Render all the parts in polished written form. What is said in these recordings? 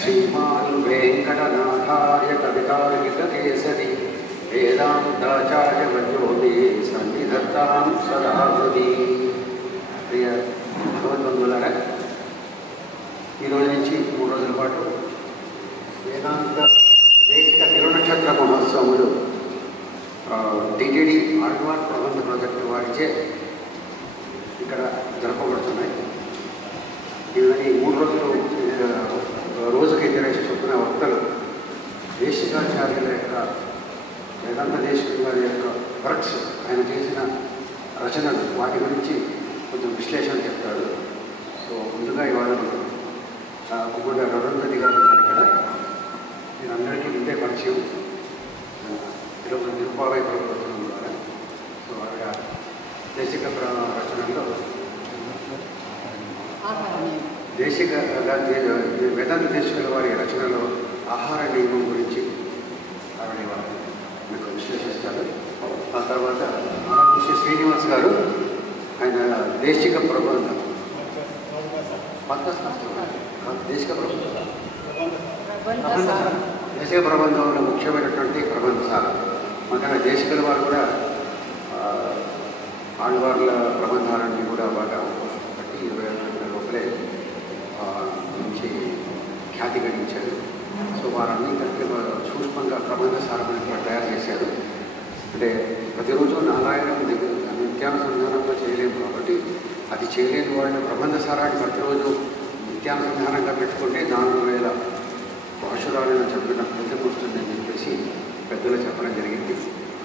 श्रीमान् वेंकटनाथार्य कवितार्किककेसरी वेदांताचार्यवर्यो मे सन्निधत्तां सदा हृदि। ప్రియ భగవద్బంధువులారా, ఈరోజు నుంచి 3 రోజుల పాటు వేదాంత దేశిక తిరునక్షత్ర మహోత్సవములు టీటీడీ ఆళ్వార్ ప్రబంధ ప్రాజెక్టు వారిచే ఇక్కడ జరపబడుతున్నాయి. ఇవన్నీ 3 రోజులు రోజుకి 2 చొప్పున వక్తలు దేశికాచార్యుల యొక్క వేదాంత దేశికుల వారి యొక్క వర్క్స్, ఆయన చేసిన రచనలు, వాటి గురించి కొంచెం విశ్లేషణ చెప్తారు. సో ముందుగా ఇవాళ కుమ్మడ రవీంద్రరెడ్డి గారు ఉన్నారు ఇక్కడ. మీరందరికీ ముందే పరిచయం, ఈరోజు నిరుపావై ప్రభుత్వం ద్వారా. సో ఆవిడ దేశిక రచనల్లో దేశిక వేదాంత దేశికుల వారి రచనలో ఆహార నియమం గురించి ఆవిడ మీకు విశ్లేషిస్తారు. ఆ తర్వాత శ్రీ శ్రీనివాస్ గారు, ఆయన దేశిక ప్రబంధం దేశిక ప్రబంధంలో ముఖ్యమైనటువంటి ప్రబంధశాల. మన దేశికుల వారు కూడా ఆళ్వార్ల ప్రబంధాలన్నీ కూడా బాగా బట్టి 20 లోపలే నుంచి ఖ్యాతి గడించారు. సో వారన్నీ కలిపి సూక్ష్మంగా ప్రబంధశాలను తయారు చేశారు. అంటే ప్రతిరోజు నారాయణం నిత్యానుసంధానంగా చేయలేము కాబట్టి అది చేయలేని వాళ్ళని ప్రబంధసారాన్ని ప్రతిరోజు నిత్యానుసంధానంగా పెట్టుకుంటే 4000 పాశురాలను చెప్పిన ఫలితం వస్తుందని చెప్పేసి పెద్దలు చెప్పడం జరిగింది.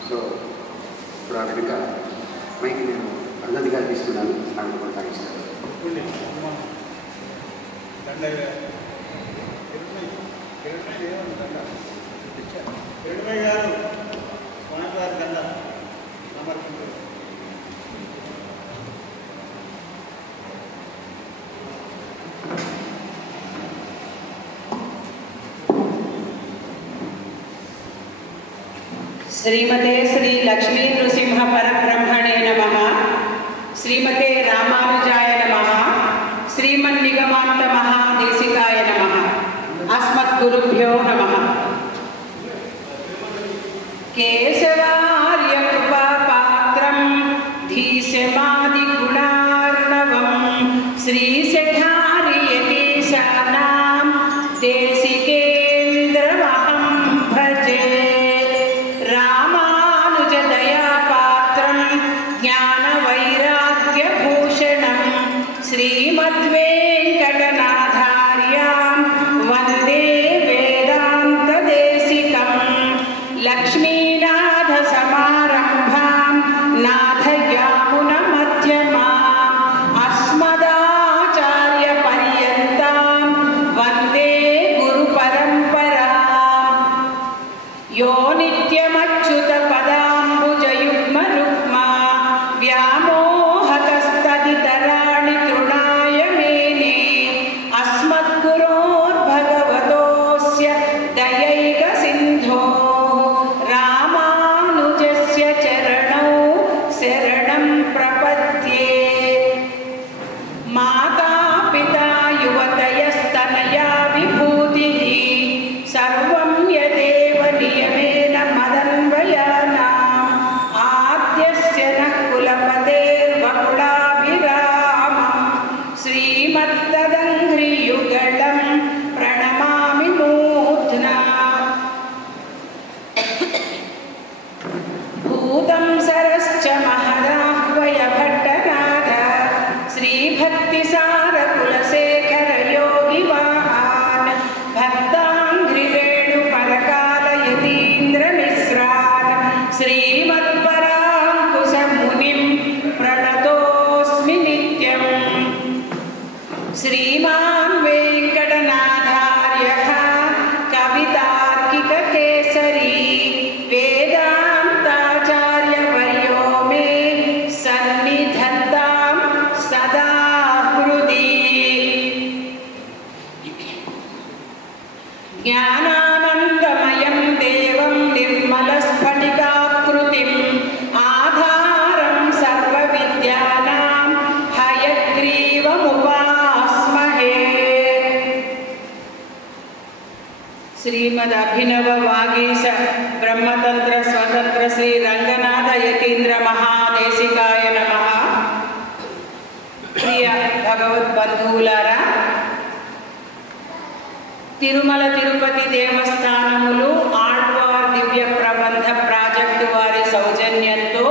సో ఇప్పుడు ఆ వెనుక మైకి నేను అన్నది గారికి ఇస్తున్నాను, ఆమెను కొనసాగిస్తాను. श्रीमते श्री लक्ष्मी नृसिंह परब्रह्मणे नमः। श्रीमते रामानुजाय नमः। श्रीमन्निगमान्त महादेशिकाय नमः। अस्मद्गुरुभ्यो नमः। केशवार्य कृपापात्रं धीशमादिगुणार्णवं श्रीशठार्यकेशानां देशिकेन्द्रमहं भजे। रामानुजदयापात्रं ज्ञानवैराग्यभूषणं श्रीमद्वेङ्कटनाथार्यां वन्दे वेदान्तदेशिकं। लक्ष्मीनाथसमारम्भां नाथयामुनमध्यमाम् अस्मदाचार्यपर्यन्तां वन्दे गुरुपरम्पराम्। यो नित्यमच्युतपदाम्बुजयुग्मरुक्मा व्यामोहतस्तदितराणि तृणाय मेने अस्मद्गुरोर्भगवतोऽस्य दयैकसिन्धोः रामानुजस्य चरणौ शरणं प्रपद्ये। माता पिता युवतयस्तनया विभूतिः सर्वं यदेव नियमेन मदन्वयानाम् आद्यस्य नः कुलपतेर्वकुलाभिरामं श्रीमत्तदङ्घ्रियुगलं प्रणमामि मूर्ध्ना। भूतं सरश्च महदाह्वय भट्टनाथ श्रीभक्तिसारकुलशेखर योगिवाहान् भक्ताङ्घ्रिवेणुपरकालयतीन्द्रमिश्रान् श्रीमत्पराङ्कुशमुनिं प्रणतोऽस्मि नित्यम्। श्रीमान् वेङ्कटनाथार्यः कवितार्किककेसरी वेदान्ताचार्यवर्यो मे सन्निधत्तां सदा हृदि। ज्ञानानन्दमयं देवं निर्मलस्फटिकाकृतिम् आधारं सर्वविद्यानां हयग्रीवमुपास्महे। శ్రీమద్ అభినవ వాగీశ బ్రహ్మతంత్ర స్వతంత్ర శ్రీ రంగనాథ యతీంద్ర మహాదేశికాయ నమః. ప్రియ భగవద్బంధువులారా, తిరుమల తిరుపతి దేవస్థానములు ఆళ్వార్ దివ్య ప్రబంధ ప్రాజెక్టు వారి సౌజన్యంతో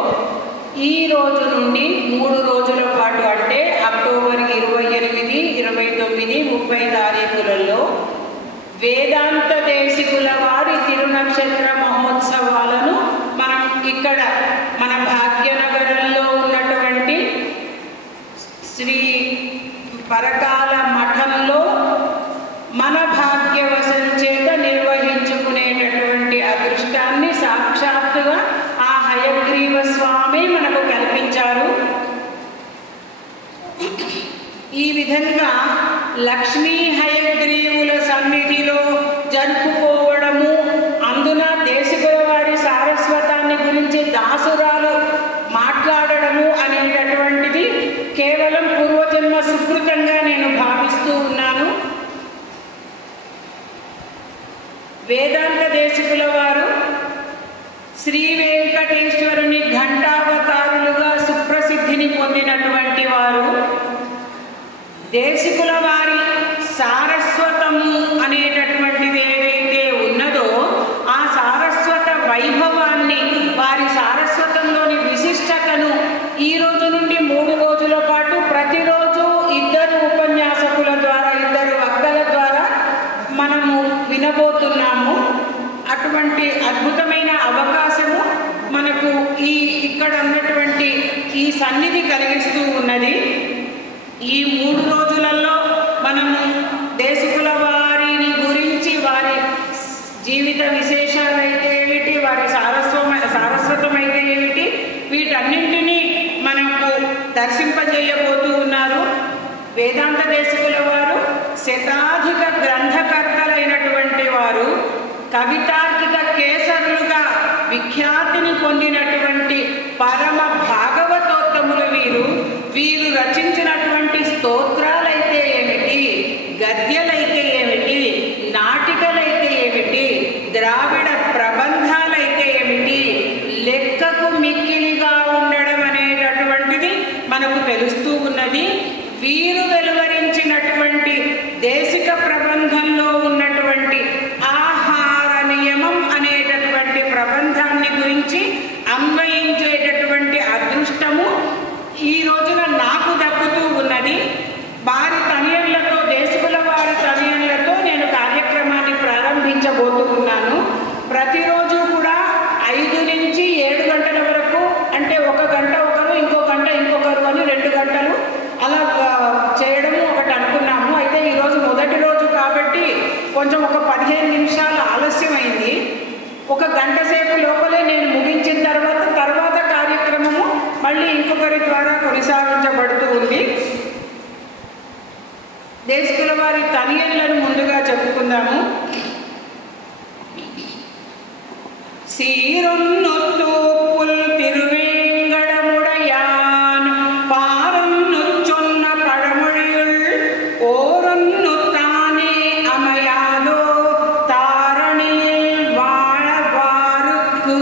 ఈ రోజు నుండి 3 రోజుల పాటు అంటే అక్టోబర్ 28, 29, 30 తారీఖులలో వేదాంత దేశికుల వారి తిరునక్షత్ర మహోత్సవాలను మనం ఇక్కడ మన భాగ్యనగరంలో ఉన్నటువంటి శ్రీ పరకాల మఠంలో మన భాగ్యవశం చేత నిర్వహించుకునేటటువంటి అదృష్టాన్ని సాక్షాత్తుగా ఆ హయగ్రీవ స్వామి మనకు కల్పించారు. ఈ విధంగా లక్ష్మీ హయగ్రీవుల సన్నిధిలో జరుపుకోవడము, అందున దేశికుల వారి సారస్వతాన్ని గురించి దాసురాలు మాట్లాడడము అనేటటువంటిది కేవలం పూర్వజన్మ సుకృతంగా నేను భావిస్తూ ఉన్నాను. వేదాంత దేశికుల వారు శ్రీ వెంకటేశ్వరుని ఘంటావతారులుగా సుప్రసిద్ధిని పొందినటువంటి వారు. దేశికుల వారి సారస్వతము అనేటటువంటిది ఏదైతే ఉన్నదో ఆ సారస్వత వైభవాన్ని, వారి సారస్వతంలోని విశిష్టతను ఈ రోజు నుండి 3 రోజుల పాటు ప్రతిరోజు 2 ఉపన్యాసకుల ద్వారా, 2 వక్తల ద్వారా మనము వినబోతున్నాము. అటువంటి అద్భుతమైన అవకాశము మనకు ఇక్కడ ఉన్నటువంటి ఈ సన్నిధి కలిగిస్తూ ఉన్నది. ఈ 3 రోజులలో మనము దేశికుల వారిని గురించి, వారి జీవిత విశేషాలైతే ఏమిటి, వారి సారస్వతమైతే ఏమిటి, వీటన్నింటినీ మనకు దర్శింపజేయబోతూ ఉన్నారు. వేదాంత దేశికుల వారు శతాధిక గ్రంథకర్తలైనటువంటి వారు, కవితార్కిక కేసరులుగా విఖ్యాతిని పొందినటువంటి పరమ భాగవతోత్తములు వీరు. వీరు రచించినటువంటి స్తోత్రాలైతే ఏమిటి, గద్యలైతే ఏమిటి, నాటికలైతే ఏమిటి, ద్రావిడ ప్రబంధాలైతే ఏమిటి, లెక్కకు మిక్కిలిగా ఉండడం అనేటటువంటిది మనకు తెలుస్తూ ఉన్నది. వీరు వెలువరించినటువంటి దేశిక ప్రబంధంలో ఉన్నటువంటి ఆహార నియమం అనేటటువంటి ప్రబంధాన్ని గురించి అన్వయించేటటువంటి అదృష్టము ఈ రోజున నాకు దక్కుతూ ఉన్నది. వారి తనయులతో, దేశికుల వారి తనయులతో నేను కార్యక్రమాన్ని ప్రారంభించబోతూ ఉన్నాను. ప్రతిరోజు కూడా 5 నుంచి 7 గంటల వరకు, అంటే 1 గంట ఒకరు, ఇంకో గంట ఇంకొకరు అని 2 గంటలు అలా చేయడము ఒకటి అనుకున్నాము. అయితే ఈరోజు మొదటి రోజు కాబట్టి కొంచెం ఒక 15 నిమిషాలు ఆలస్యమైంది. 1 గంట సేపు లోపలే నేను ముగించిన తర్వాత కార్యక్రమము మళ్ళీ ఇంకొకరి ద్వారా కొనసాగించబడుతూ ఉంది. దేశికుల వారి తనయులను ముందుగా చెప్పుకుందాము. சீரொன்னொத்தூப்புல் திருவேங்கடமுடையான் பாரொன்னு சொன்ன பழமொழியுள் ஓரொன்னுத்தானே அமையாதோ தாரணியில் வாழவாருக்கு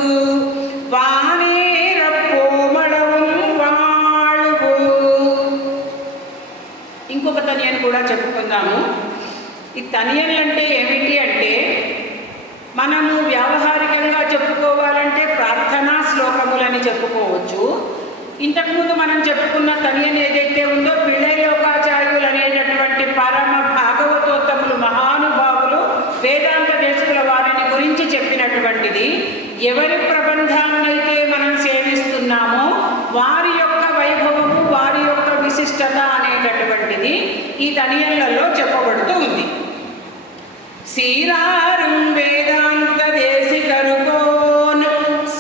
వానేరపోమడవం వాళువు. ఇంకొక తనియన్ కూడా చెప్పుకుందాము. ఈ తనియన్లు అంటే ఏమిటి అంటే, మనము వ్యావహారికంగా చెప్పుకోవాలంటే ప్రార్థనా శ్లోకములని చెప్పుకోవచ్చు. ఇంతకుముందు మనం చెప్పుకున్న తనియన్ ఏదైతే ఉందో పిళ్ళైలోకాచార్యులు అనేటటువంటి పరమ భాగవతోత్తములు, మహానుభావులు వేదాంత దేశకుల వారిని గురించి చెప్పినటువంటిది. ఎవరి ప్రబంధాన్నైతే మనం సేవిస్తున్నామో వారి యొక్క వైభవము, వారి యొక్క విశిష్టత అనేటటువంటిది ఈ తనియన్లలో చెప్పబడుతూ ఉంది. சீராரும் வேதாந்த தேசிகருகோன்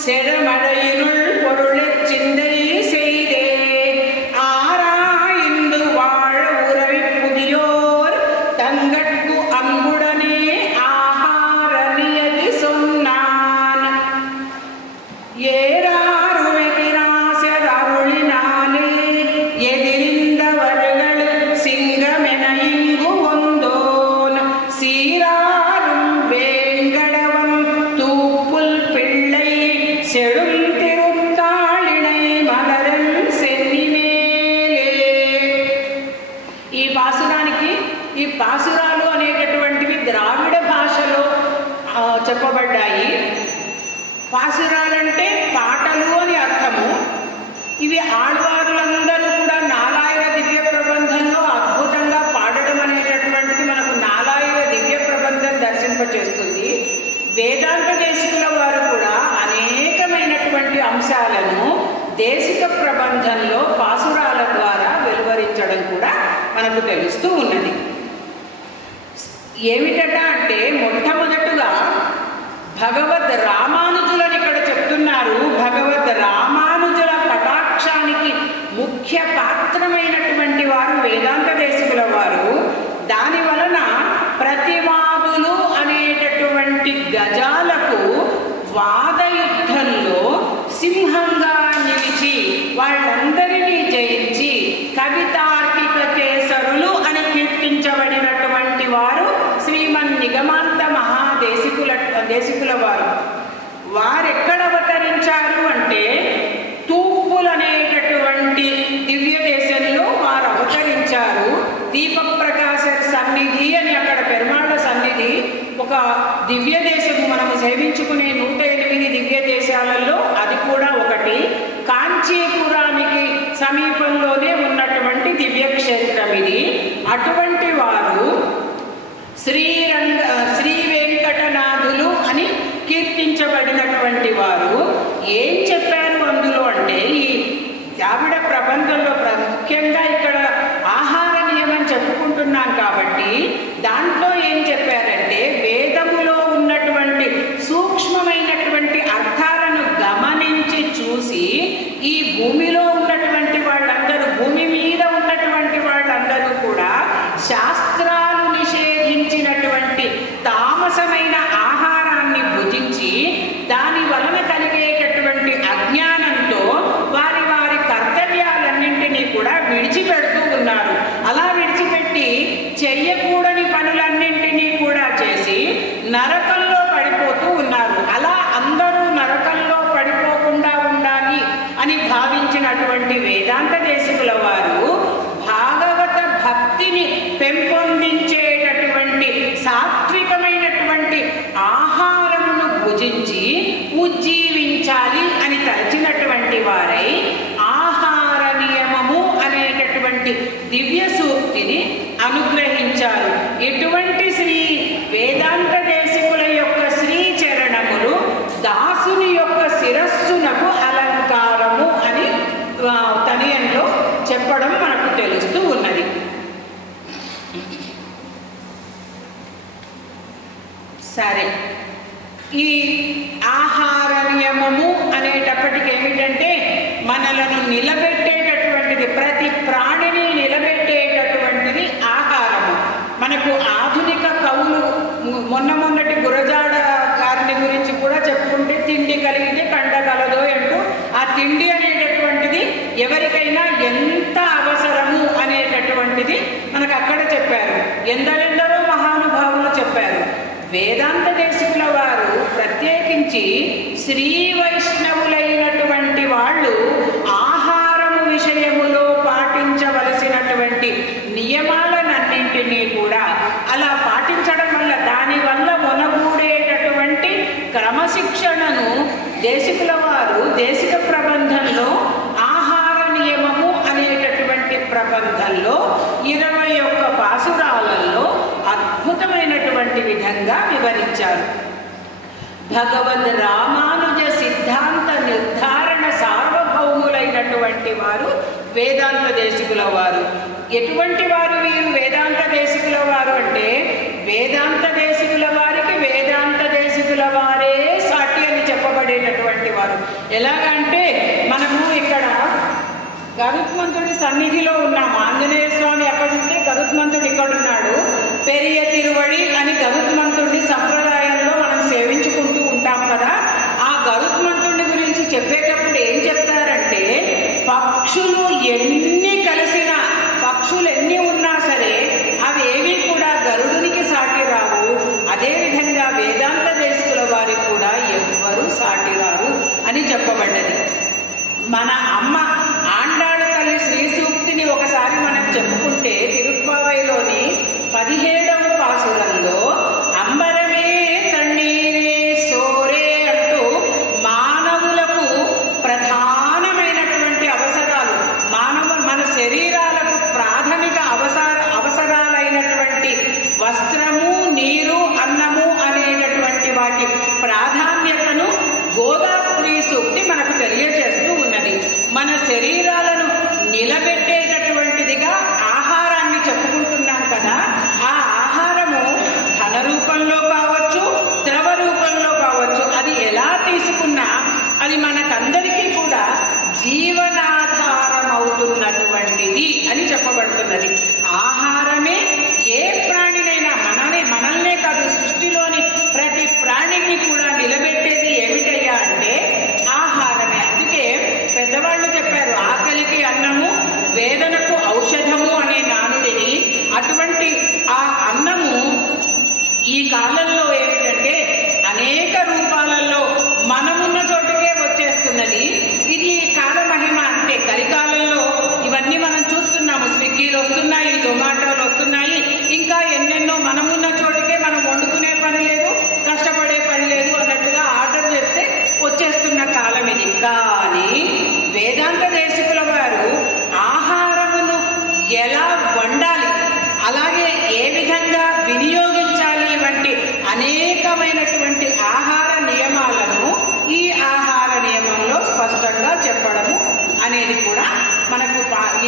செடமடையினுள் பொருளைச் சிந்தை செய்தே ஆராய்ந்து வாழ உறவி புதியோர் தங்கட்கு அன்புடனே ஆகார நியதி சொன்னான். ஏராருமெதிராசர் அருளினாலே எதிரிந்தவர்கள் சிங்கமென இங்கு ஒந்தோன் சீராரும் ఈ పాసురాలు అనేటటువంటివి ద్రావిడ భాషలో చెప్పబడ్డాయి. పాసురాలంటే పాటలు అని అర్థము. ఇవి ఆళ్వార్లందరూ కూడా నాలాయిర దివ్య ప్రబంధంలో అద్భుతంగా పాడడం అనేటటువంటిది మనకు నాలాయిర దివ్య ప్రబంధం దర్శింపచేస్తుంది. వేదాంత దేశికుల వారు కూడా అనేకమైనటువంటి అంశాలను దేశిక ప్రబంధంలో పాసురాల ద్వారా వెలువరించడం కూడా మనకు తెలుస్తూ ఉన్నది. ఏమిటట అంటే మొట్టమొదటుగా భగవద్ రామానుజులని ఇక్కడ చెప్తున్నారు. భగవద్ రామానుజుల కటాక్షానికి ముఖ్య పాత్రమైనటువంటి వారు వేదాంత దేశికుల వారు. దాని వలన ప్రతివాదులు అనేటటువంటి గజాలకు వాదయుద్ధంలో సింహంగా నిలిచి వాళ్ళందరినీ జయించి కవితార్కిక కేసరులు అని కీర్తించబడినటువంటి వారు శ్రీమన్ నిగమాంత దేశికుల వారు. వారెక్కడ అవతరించారు అంటే తూపులు అనేటటువంటి దివ్య దేశంలో వారు అవతరించారు. దీపప్రకాశ సన్నిధి అని అక్కడ పెరుమాళ్ళ సన్నిధి ఒక దివ్య దేశము. మనము సేవించుకునే 108 దివ్య దేశాలలో అది కూడా ఒకటి. కాంచీపురానికి సమీపంలోనే ఉన్నటువంటి దివ్యక్షేత్రం ఇది. అటువంటి వారు శ్రీ వెంకటనాథులు అని కీర్తించబడినటువంటి వారు. ఏం చెప్పారు అందులో అంటే ఈ ద్రావిడ ప్రబంధంలో ముఖ్యంగా ఇక్కడ ఆహార నియమం చెప్పుకుంటున్నాం కాబట్టి దాంట్లో ఏం చెప్పారంటే వేదములో ఉన్నటువంటి సూక్ష్మమైనటువంటి అర్థాలను గమనించి చూసి ఈ భూమిలో ఉన్నటువంటి వాళ్ళందరూ, భూమి మీద ఉన్నటువంటి వాళ్ళందరూ కూడా శాస్త్రాలు నిషేధించినటువంటి తామసమైన ఆహారాన్ని భుజించి దాని వలన కలిగేటటువంటి అజ్ఞానంతో వారి వారి కర్తవ్యాలన్నింటినీ కూడా విడిచిపెడుతూ ఉన్నారు. అలా విడిచిపెట్టి చెయ్యకూడని పనులన్నింటినీ కూడా చేసి నరకంలో పడిపోతూ ఉన్నారు. అలా అందరూ నరకంలో పడిపోకుండా ఉండాలి అని భావించినటువంటి వేదాంత దేశికుల వారు భాగవత భక్తిని పెంపొందించేటటువంటి సాత్వికమైనటువంటి ఆహారమును భుజించి ఉజ్జీవించాలి అని తలచినటువంటి వారై ఆహార నియమము అనేటటువంటి దివ్య సూక్తిని అనుగ్రహించారు. ఇటువంటి శ్రీ వేదాంత దేశికుల యొక్క శ్రీచరణములు దాసుని యొక్క శిరస్సునకు అలంకారము అని తనియంలో చెప్పడం మనకు తెలుస్తూ ఉన్నది. సరే, ఈ ఆహార నియమము అనేటప్పటికి ఏమిటంటే మనలను నిలబెట్టేటటువంటిది, ప్రతి ప్రాణిని నిలబెట్టేటటువంటిది ఆహారము. మనకు ఆధునిక కవులు మొన్నటి గురజాడ గారిని గురించి కూడా చెప్పుకుంటే తిండి కలిగితే కండ కలదో అంటూ ఆ తిండి అనేటటువంటిది ఎవరికైనా ఎంత అవసరము అనేటటువంటిది మనకు అక్కడ చెప్పారు. ఎందరెందరో మహానుభావులు చెప్పారు. వేదాంత దేశికుల వారు ప్రత్యేకించి శ్రీ వైష్ణవులైనటువంటి వాళ్ళు ఆహారము విషయములో పాటించవలసినటువంటి నియమాలన్నింటినీ కూడా అలా పాటించడం వల్ల దానివల్ల మొనగూడేటటువంటి క్రమశిక్షణను దేశికుల వారు దేశిక ప్రబంధంలో ఆహార నియమము అనేటటువంటి ప్రబంధంలో 21 పాసురాలలో అద్భుతమైనటువంటి విధంగా వివరించారు. భగవద్ రామానుజ సిద్ధాంత నిర్ధారణ సార్వభౌములైనటువంటి వారు వేదాంత దేశికుల వారు. ఎటువంటి వారు వీరు వేదాంత దేశికుల వారు అంటే వేదాంత దేశికుల వారికి వేదాంత దేశికుల వారే సాటి అని చెప్పబడేటటువంటి వారు. ఎలాగంటే మనము ఇక్కడ గరుత్మంతుడి సన్నిధిలో ఉన్నాము. ఆంజనేయ స్వామి అక్కడుంటే గరుత్మంతుడు ఇక్కడున్నాడు. పెరియ తిరువడి అని గరుత్మంతుడి సంప్రదాయంలో మనం సేవించుకుంటూ ఉంటాం కదా. ఆ గరుత్మంతుడి గురించి చెప్పేటప్పుడు ఏం చెప్తారంటే పక్షులు ఎన్ని కలిసినా, పక్షులు ఎన్ని ఉన్నా సరే అవి ఏవి కూడా గరుడునికి సాటి రావు. అదేవిధంగా వేదాంత దేశికుల వారికి కూడా ఎవ్వరూ సాటి రారు అని చెప్పబడ్డది. మన అమ్మ ఆండాళ్ళ తల్లి శ్రీ సూక్తిని ఒక కాలంలో ఏమిటంటే అనేక రూపాలలో మనమున్న చోటుకే వచ్చేస్తున్నది. ఇది కాలమహిమ అంటే కలికాలంలో ఇవన్నీ మనం చూస్తున్నాము. స్విగ్గీలు వస్తున్నాయి, జొమాటోలు వస్తున్నాయి, ఇంకా ఎన్నెన్నో మనమున్న చోటుకే మనం వండుకునే పని లేదు, కష్టపడే పని లేదు అన్నట్టుగా ఆర్డర్ చేస్తే వచ్చేస్తున్న కాలం ఇది. కానీ వేదాంత దేశికుల వారు ఆహారమును ఎలా వండాలి, అలాగే ఏ విధంగా వినియోగించాలి వంటి అనేకమైనటువంటి ఆహార నియమాలను ఈ ఆహార నియమంలో స్పష్టంగా చెప్పడము అనేది కూడా మనకు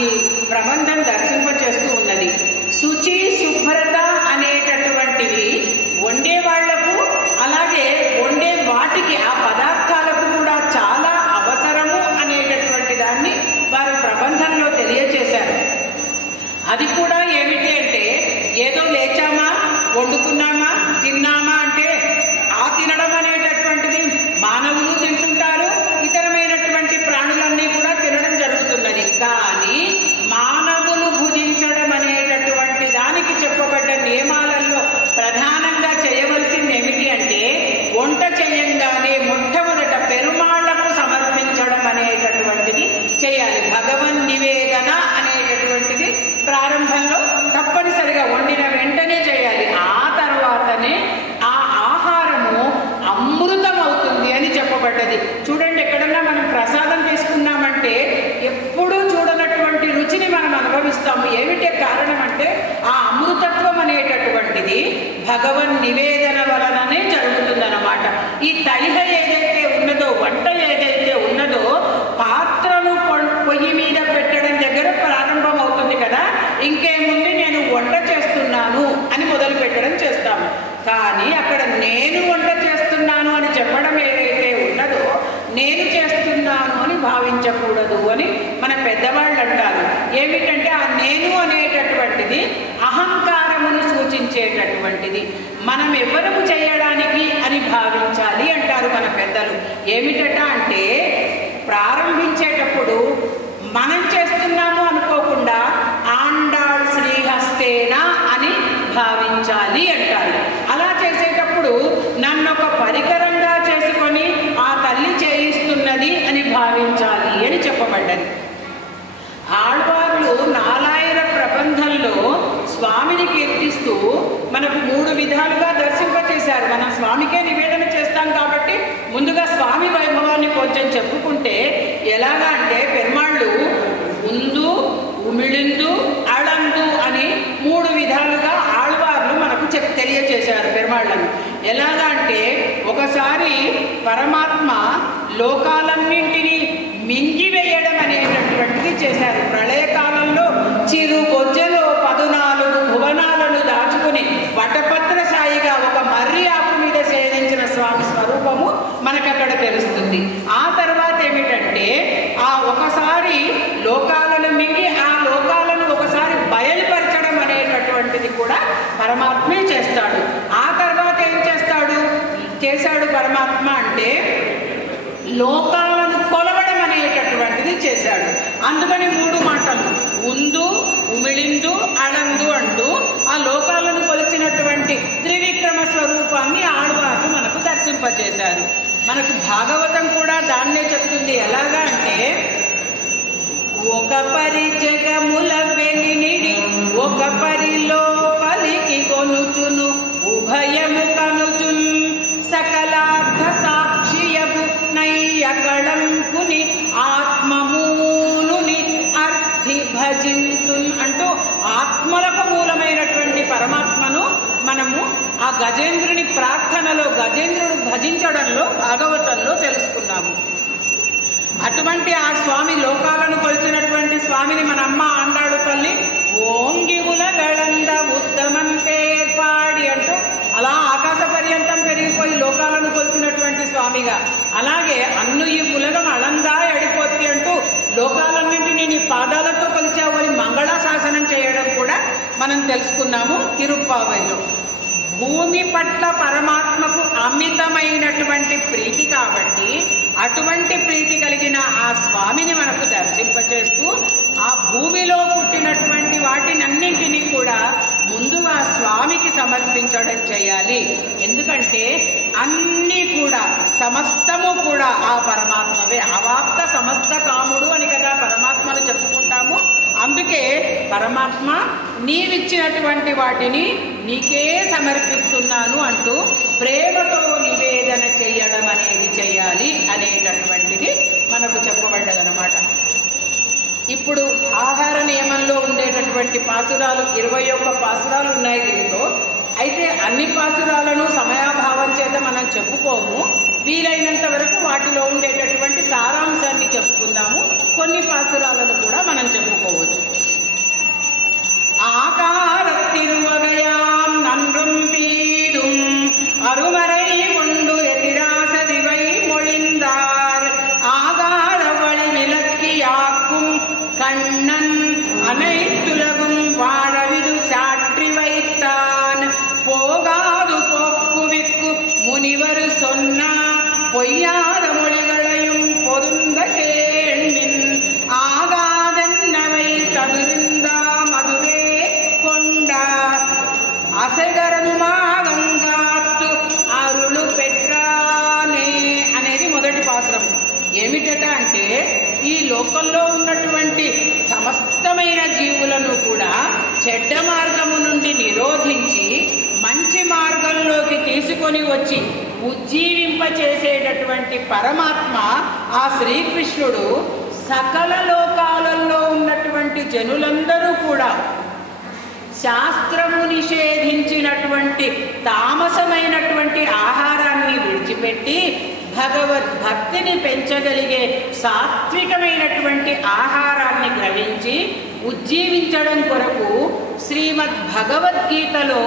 ఈ ప్రబంధం దర్శింపచేస్తూ ఉన్నది. శుచి శుభ్రత అనేటటువంటివి వండే వాళ్లకు అలాగే వండే వాటికి ఆ పదార్థాలకు కూడా చాలా అవసరము అనేటటువంటి దాన్ని వారు ప్రబంధంలో తెలియచేశారు. అది కూడా ఏమిటి అంటే ఏదో లేచామా, వండుకున్నామా, తిన్నామా అంటే ఆ తినడం అనేటటువంటిది మానవులు తింటుంటారు, ఇతరమైనటువంటి ప్రాణులన్నీ కూడా తినడం జరుగుతున్నది. కానీ మానవులు భుజించడం అనేటటువంటి దానికి చెప్పబడ్డ నియమాలలో ప్రధానంగా చేయవలసింది ఏమిటి అంటే వంట చేయంగానే మొట్టమొదట పెరుమాళ్లకు సమర్పించడం అనేటటువంటిది చేయాలి. భగవన్ నివేదన అనేటటువంటిది ప్రారంభంలో తప్పనిసరిగా వండిన వెంటనే చేయాలి. ఆ తర్వాతనే ఆ ఆహారము అమృతం అవుతుంది అని చెప్పబడ్డది. చూడండి, ఎక్కడన్నా మనం ప్రసాదం తీసుకున్నామంటే ఎప్పుడూ చూడనటువంటి రుచిని మనం అనుభవిస్తాము. ఏమిటే కారణం అంటే ఆ అమృతత్వం అనేటటువంటిది భగవన్ నివేదన వలననే జరుగుతుందన్నమాట. ఈ తలిహ ఏదైతే ఉన్నదో, వంట ఏదైతే ఉన్నదో, పాత్రను పొయ్యి మీద పెట్టడం దగ్గర ప్రారంభం అవుతుంది కదా. ఇంకేముంది, నేను వంట చేస్తున్నాను అని మొదలు పెట్టడం చేస్తాము. కానీ అక్కడ నేను వంట చేస్తున్నాను అని చెప్పడం ఏదైతే ఉన్నదో, నేను చేస్తున్నాను అని భావించకూడదు అని మన పెద్దవాళ్ళు అంటారు. ఏమిటంటే ఆ నేను అనేటటువంటిది అహంకారమును సూచించేటటువంటిది. మనం ఎవరము చేయడానికి అని భావించాలి అంటారు మన పెద్దలు. ఏమిటట అంటే ప్రారంభించేటప్పుడు మనం చేస్తున్నాము అనుకోకుండా ఆండాళ్ శ్రీహస్తేన అని భావించాలి అంటారు. అలా చేసేటప్పుడు నన్ను ఒక పరికరంగా చేసుకొని ఆ తల్లి చేయిస్తున్నది అని భావించాలి అని చెప్పబడ్డది. ఆళ్వార్లు నాలాయిర ప్రబంధంలో స్వామిని కీర్తిస్తూ మనకు 3 విధాలుగా దర్శింపచేశారు. మనం స్వామికే నివేదన చేస్తాం కాబట్టి ముందుగా స్వామి వైభవాన్ని కొంచెం చెప్పుకుంటే ఎలాగా అంటే పెరుమాళ్ళు ఉందు, ఉమిళిందు, అళందు అని 3 విధాలుగా ఆళ్వార్లు మనకు తెలియచేశారు పెరుమాళ్ళను. ఎలాగా అంటే ఒకసారి పరమాత్మ లోకాలన్నింటినీ మింగివేయడం అనేటటువంటిది చేశారు. ప్రళయకాలంలో చిరు బొజ్జలో 14 భువనాలను దాచుకుని వటపత్ర సాయిగా ఒక మర్రి ఆకు మీద శయనించిన స్వామి స్వరూపము మనకు అక్కడ తెలుస్తుంది. ఆ తర్వాత ఏమిటంటే ఆ ఒకసారి లోకాలను మింగి ఆ లోకాలను ఒకసారి బయలుపరచడం అనేటటువంటిది కూడా పరమాత్మే చేస్తాడు. ఆ తర్వాత ఏం చేశాడు పరమాత్మ అంటే లోకాలను కొలవడం అనేటటువంటిది చేశాడు. అందుకని 3 మాటలు ఉందు, ఉమిళిందు, అళందు అంటూ ఆ లోకాలను కొలిచినటువంటి త్రివిక్రమ స్వరూపాన్ని ఆళ్వార్లు మనకు దర్శింపచేశారు. మనకు భాగవతం కూడా దాన్నే చెప్తుంది. ఎలాగా అంటే ఒక పరి జగముల వెలినిడి ఒక పరిలో పలికి కొనుచును ఉభయము కనుచున్ సకలార్థ సాక్షియగు నయ్యకళంకుని ఆత్మమూలుని అర్థి భజింతున్ అంటూ ఆత్మలకు మూలమైనటువంటి పరమాత్మను మనము ఆ గజేంద్రుని ప్రార్థనలో, గజేంద్రుడు భజించడంలో భాగవతంలో తెలుసుకున్నాము. అటువంటి ఆ స్వామి లోకాలను కొలిచినటువంటి స్వామిని మన అమ్మ ఆండాడు తల్లి ఓంగి ఉలగళంద ఉత్తమం పేర్పాడి అంటూ అలా ఆకాశ పర్యంతం పెరిగిపోయి లోకాలను కొలిచినటువంటి స్వామిగా, అలాగే అన్ను ఈ ఉలగం అళందా ఎడిపోతి అంటూ లోకాలన్నింటినీ నీ పాదాలతో కొలిచావు అని మంగళాశాసనం చేయడం కూడా మనం తెలుసుకున్నాము తిరుప్పావైలో. భూమి పట్ల పరమాత్మకు అమితమైనటువంటి ప్రీతి కాబట్టి అటువంటి ప్రీతి కలిగిన ఆ స్వామిని మనకు దర్శింపచేస్తూ ఆ భూమిలో పుట్టినటువంటి వాటినన్నింటినీ కూడా ముందుగా స్వామికి సమర్పించ ఆలోచించడం చేయాలి. ఎందుకంటే అన్నీ కూడా సమస్తము కూడా ఆ పరమాత్మవే. అవాప్త సమస్త కాముడు అని కదా పరమాత్మను చెప్పుకుంటాము. అందుకే పరమాత్మ నీవిచ్చినటువంటి వాటిని నీకే సమర్పిస్తున్నాను అంటూ ప్రేమతో నివేదన చేయడం అనేది చేయాలి అనేటటువంటిది మనకు చెప్పబడ్డదన్నమాట. ఇప్పుడు ఆహార నియమంలో ఉండేటటువంటి పాసురాలు 21 పాసురాలు ఉన్నాయి దీంట్లో. అయితే అన్ని పాసురాలను సమయాభావం చేత మనం చెప్పుకోము. వీలైనంత వరకు వాటిలో ఉండేటటువంటి సారాంశాన్ని చెప్పుకుందాము. కొన్ని పాసురాలను కూడా మనం చెప్పుకోవచ్చు. ஆகாரத்திருவகையாம் நன்றும் பீதும் அருமறை கொண்டு எதிராசதிவை மொழிந்தார் ஆகார வழி விளக்கியாக்கும் கண்ணன் அனைத்துலகும் வாழவிது சாற்றி வைத்தான் போகாது போக்குவிக்கு முனிவர் சொன்ன பொய்யாத மொழிகளையும் பொருந்த கேள்மின் ஆகாதென்னவை தவிர்ந்தா மதுவே అసగరనుమాగంగాత్తు అరుಳು పెట్రానే అనేది మొదటి పాసురం. ఏమిటట అంటే ఈ లోకంలో ఉన్నటువంటి సమస్తమైన జీవులను కూడా చెడ్డ మార్గము నుండి నిరోధించి మంచి మార్గంలోకి తీసుకొని వచ్చి ఉజ్జీవింపచేసేటటువంటి పరమాత్మ ఆ శ్రీకృష్ణుడు సకల లోకాలలో ఉన్నటువంటి జనులందరూ కూడా శాస్త్రము నిషేధించినటువంటి తామసమైనటువంటి ఆహారాన్ని విడిచిపెట్టి భగవద్భక్తిని పెంచగలిగే సాత్వికమైనటువంటి ఆహారాన్ని గ్రహించి ఉజ్జీవించడం కొరకు శ్రీమద్ భగవద్గీతలో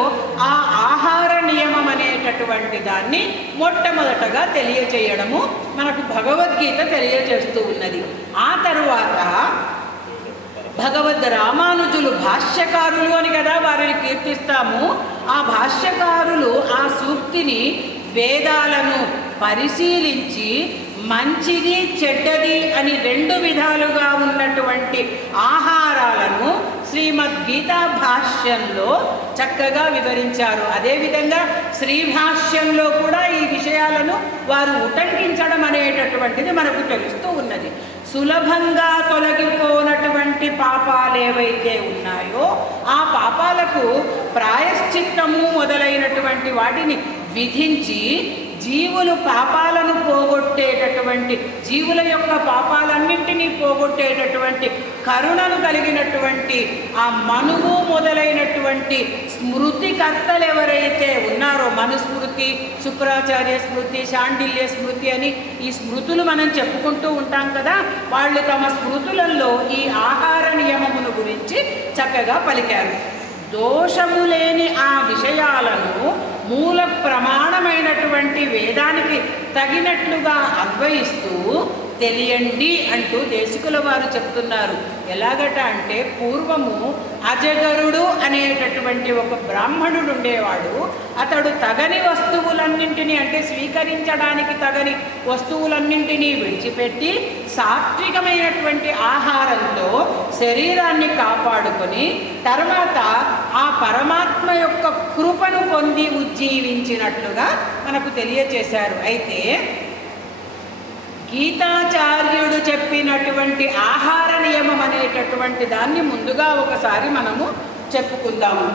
ఆ ఆహార నియమం అనేటటువంటి దాన్ని మొట్టమొదటగా తెలియచేయడము మనకు భగవద్గీత తెలియచేస్తూ ఉన్నది. ఆ తరువాత భగవద్ రామానుజులు భాష్యకారులు అని కదా వారిని కీర్తిస్తాము. ఆ భాష్యకారులు ఆ సూక్తిని వేదాలను పరిశీలించి మంచిది చెడ్డది అని 2 విధాలుగా ఉన్నటువంటి ఆహారాలను శ్రీమద్గీతా భాష్యంలో చక్కగా వివరించారు. అదేవిధంగా శ్రీభాష్యంలో కూడా ఈ విషయాలను వారు ఉటంకించడం అనేటటువంటిది మనకు తెలుస్తూ ఉన్నది. సులభంగా తొలగిపోనటువంటి పాపాలు ఏవైతే ఉన్నాయో ఆ పాపాలకు ప్రాయశ్చిత్తము మొదలైనటువంటి వాటిని విధించి జీవులు పాపాలను పోగొట్టేటటువంటి జీవుల యొక్క పాపాలన్నింటినీ పోగొట్టేటటువంటి కరుణను కలిగినటువంటి ఆ మనువు మొదలైనటువంటి స్మృతికర్తలు ఎవరైతే ఉన్నారో మనుస్మృతి, శుక్రాచార్య స్మృతి, శాండిల్య స్మృతి అని ఈ స్మృతులు మనం చెప్పుకుంటూ ఉంటాం కదా. వాళ్ళు తమ స్మృతులలో ఈ ఆహార నియమమును గురించి చక్కగా పలికారు. దోషము లేని ఆ విషయాలను మూల ప్రమాణమైనటువంటి వేదానికి తగినట్లుగా అన్వయిస్తూ తెలియండి అంటూ దేశికుల వారు చెప్తున్నారు. ఎలాగట అంటే పూర్వము అజగరుడు అనేటటువంటి ఒక బ్రాహ్మణుడు ఉండేవాడు. అతడు తగని వస్తువులన్నింటినీ అంటే స్వీకరించడానికి తగని వస్తువులన్నింటినీ విడిచిపెట్టి సాత్వికమైనటువంటి ఆహారంతో శరీరాన్ని కాపాడుకొని తర్వాత ఆ పరమాత్మ యొక్క కృపను పొంది ఉజ్జీవించినట్లుగా మనకు తెలియచేశారు. అయితే గీతాచార్యుడు చెప్పినటువంటి ఆహార నియమం అనేటటువంటి దాన్ని ముందుగా ఒకసారి మనము చెప్పుకుందాము.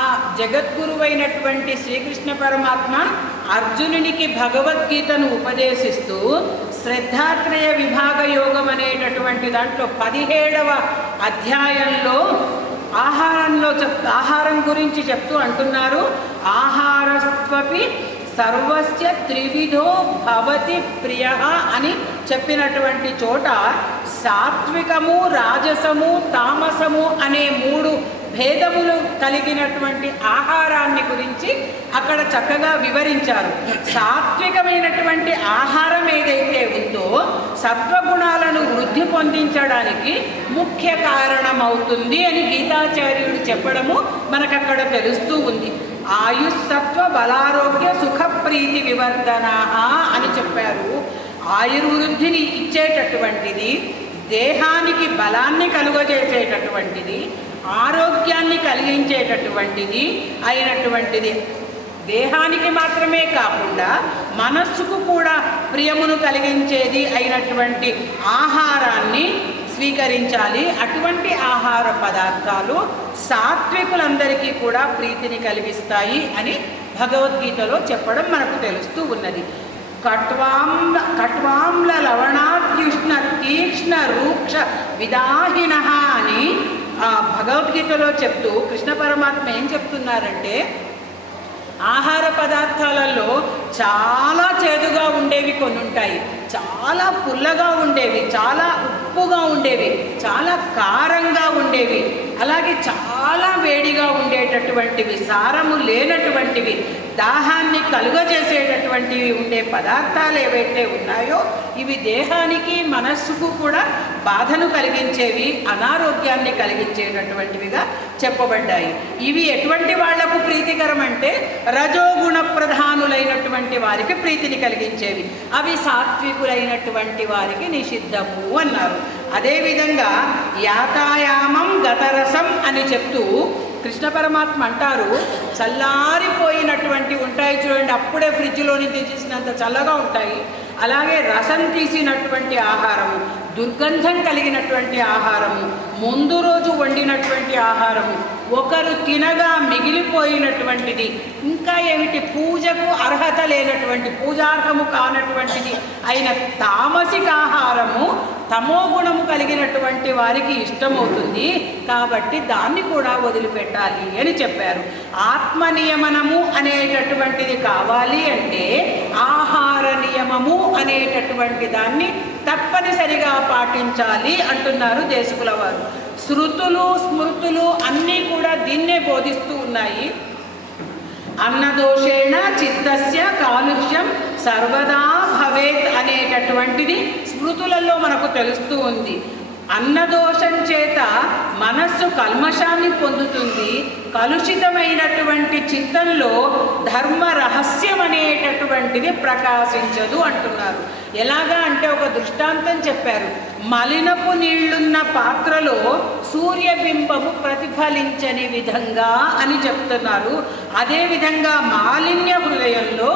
ఆ జగద్గురువైనటువంటి శ్రీకృష్ణ పరమాత్మ అర్జునునికి భగవద్గీతను ఉపదేశిస్తూ శ్రద్ధాత్రయ విభాగ యోగం అనేటటువంటి దాంట్లో 17వ అధ్యాయంలో ఆహారం గురించి చెప్తూ అంటున్నారు. ఆహారస్త్వపి సర్వస్య త్రివిధో భవతి ప్రియ అని చెప్పినటువంటి చోట సాత్వికము, రాజసము, తామసము అనే 3 భేదములు కలిగినటువంటి ఆహారాన్ని గురించి అక్కడ చక్కగా వివరించారు. సాత్వికమైనటువంటి ఆహారం ఏదైతే ఉందో సత్వగుణాలను వృద్ధి పొందించడానికి ముఖ్య కారణమవుతుంది అని గీతాచార్యుడు చెప్పడము మనకక్కడ తెలుస్తూ ఉంది. ఆయుస్సత్వ బలారోగ్య సుఖప్రీతి వివర్ధన అని చెప్పారు. ఆయుర్వృద్ధిని ఇచ్చేటటువంటిది, దేహానికి బలాన్ని కలుగజేసేటటువంటిది, ఆరోగ్యాన్ని కలిగించేటటువంటిది అయినటువంటిది. దేహానికి మాత్రమే కాకుండా మనస్సుకు కూడా ప్రియమును కలిగించేది అయినటువంటి ఆహారాన్ని స్వీకరించాలి. అటువంటి ఆహార పదార్థాలు సాత్వికులందరికీ కూడా ప్రీతిని కలిగిస్తాయి అని భగవద్గీతలో చెప్పడం మనకు తెలుస్తూ ఉన్నది. కట్వాంల లవణాత్యుష్ణ తీక్ష్ణ రూక్ష విదాహిన అని భగవద్గీతలో చెప్తూ కృష్ణ పరమాత్మ ఏం చెప్తున్నారంటే, ఆహార పదార్థాలలో చాలా చేదుగా ఉండేవి కొన్ని ఉంటాయి, చాలా పుల్లగా ఉండేవి, చాలా ఉప్పుగా ఉండేవి, చాలా కారంగా ఉండేవి, అలాగే చాలా వేడిగా ఉండేటటువంటివి, సారము లేనటువంటివి, దాహాన్ని కలుగజేసేటటువంటివి ఉండే పదార్థాలు ఏవైతే ఉన్నాయో ఇవి దేహానికి మనస్సుకు కూడా బాధను కలిగించేవి, అనారోగ్యాన్ని కలిగించేటటువంటివిగా చెప్పబడ్డాయి. ఇవి ఎటువంటి వాళ్లకు ప్రీతికరం అంటే రజోగుణ ప్రధానులైనటువంటి వారికి ప్రీతిని కలిగించేవి, అవి సాత్వికులైనటువంటి వారికి నిషిద్ధము అన్నారు. అదేవిధంగా యాతాయామం గతరసం అని చెప్తూ కృష్ణ పరమాత్మ అంటారు, చల్లారిపోయినటువంటి ఉంటాయి చూడండి, అప్పుడే ఫ్రిడ్జ్లోని తీసేసినంత చల్లగా ఉంటాయి, అలాగే రసం తీసినటువంటి ఆహారము, దుర్గంధం కలిగినటువంటి ఆహారము, ముందు రోజు వండినటువంటి ఆహారము, ఒకరు తినగా మిగిలిపోయినటువంటిది, ఇంకా ఏమిటి పూజకు అర్హత లేనటువంటి, పూజార్హము కానటువంటిది అయిన తామసిక ఆహారము తమోగుణము కలిగినటువంటి వారికి ఇష్టమవుతుంది, కాబట్టి దాన్ని కూడా వదిలిపెట్టాలి అని చెప్పారు. ఆత్మ నియమనము అనేటటువంటిది కావాలి అంటే ఆహార నియమము అనేటటువంటి దాన్ని తప్పనిసరిగా పాటించాలి అంటున్నారు దేశకుల వారు. శృతులు స్మృతులు అన్నీ కూడా దీన్నే బోధిస్తూ ఉన్నాయి. అన్నదోషేణ చిత్తస్య కాలుష్యం సర్వదా భవేత్ అనేటటువంటిది స్మృతులలో మనకు తెలుస్తూ ఉంది. అన్నదోషం చేత మనస్సు కల్మషాన్ని పొందుతుంది, కలుషితమైనటువంటి చిత్తంలో ధర్మ రహస్యం అనేటటువంటిది ప్రకాశించదు అంటున్నారు. ఎలాగా అంటే ఒక దృష్టాంతం చెప్పారు. మలినపు నీళ్లున్న పాత్రలో సూర్యబింబము ప్రతిఫలించని విధంగా అని చెప్తున్నారు. అదేవిధంగా మాలిన్య హృదయంలో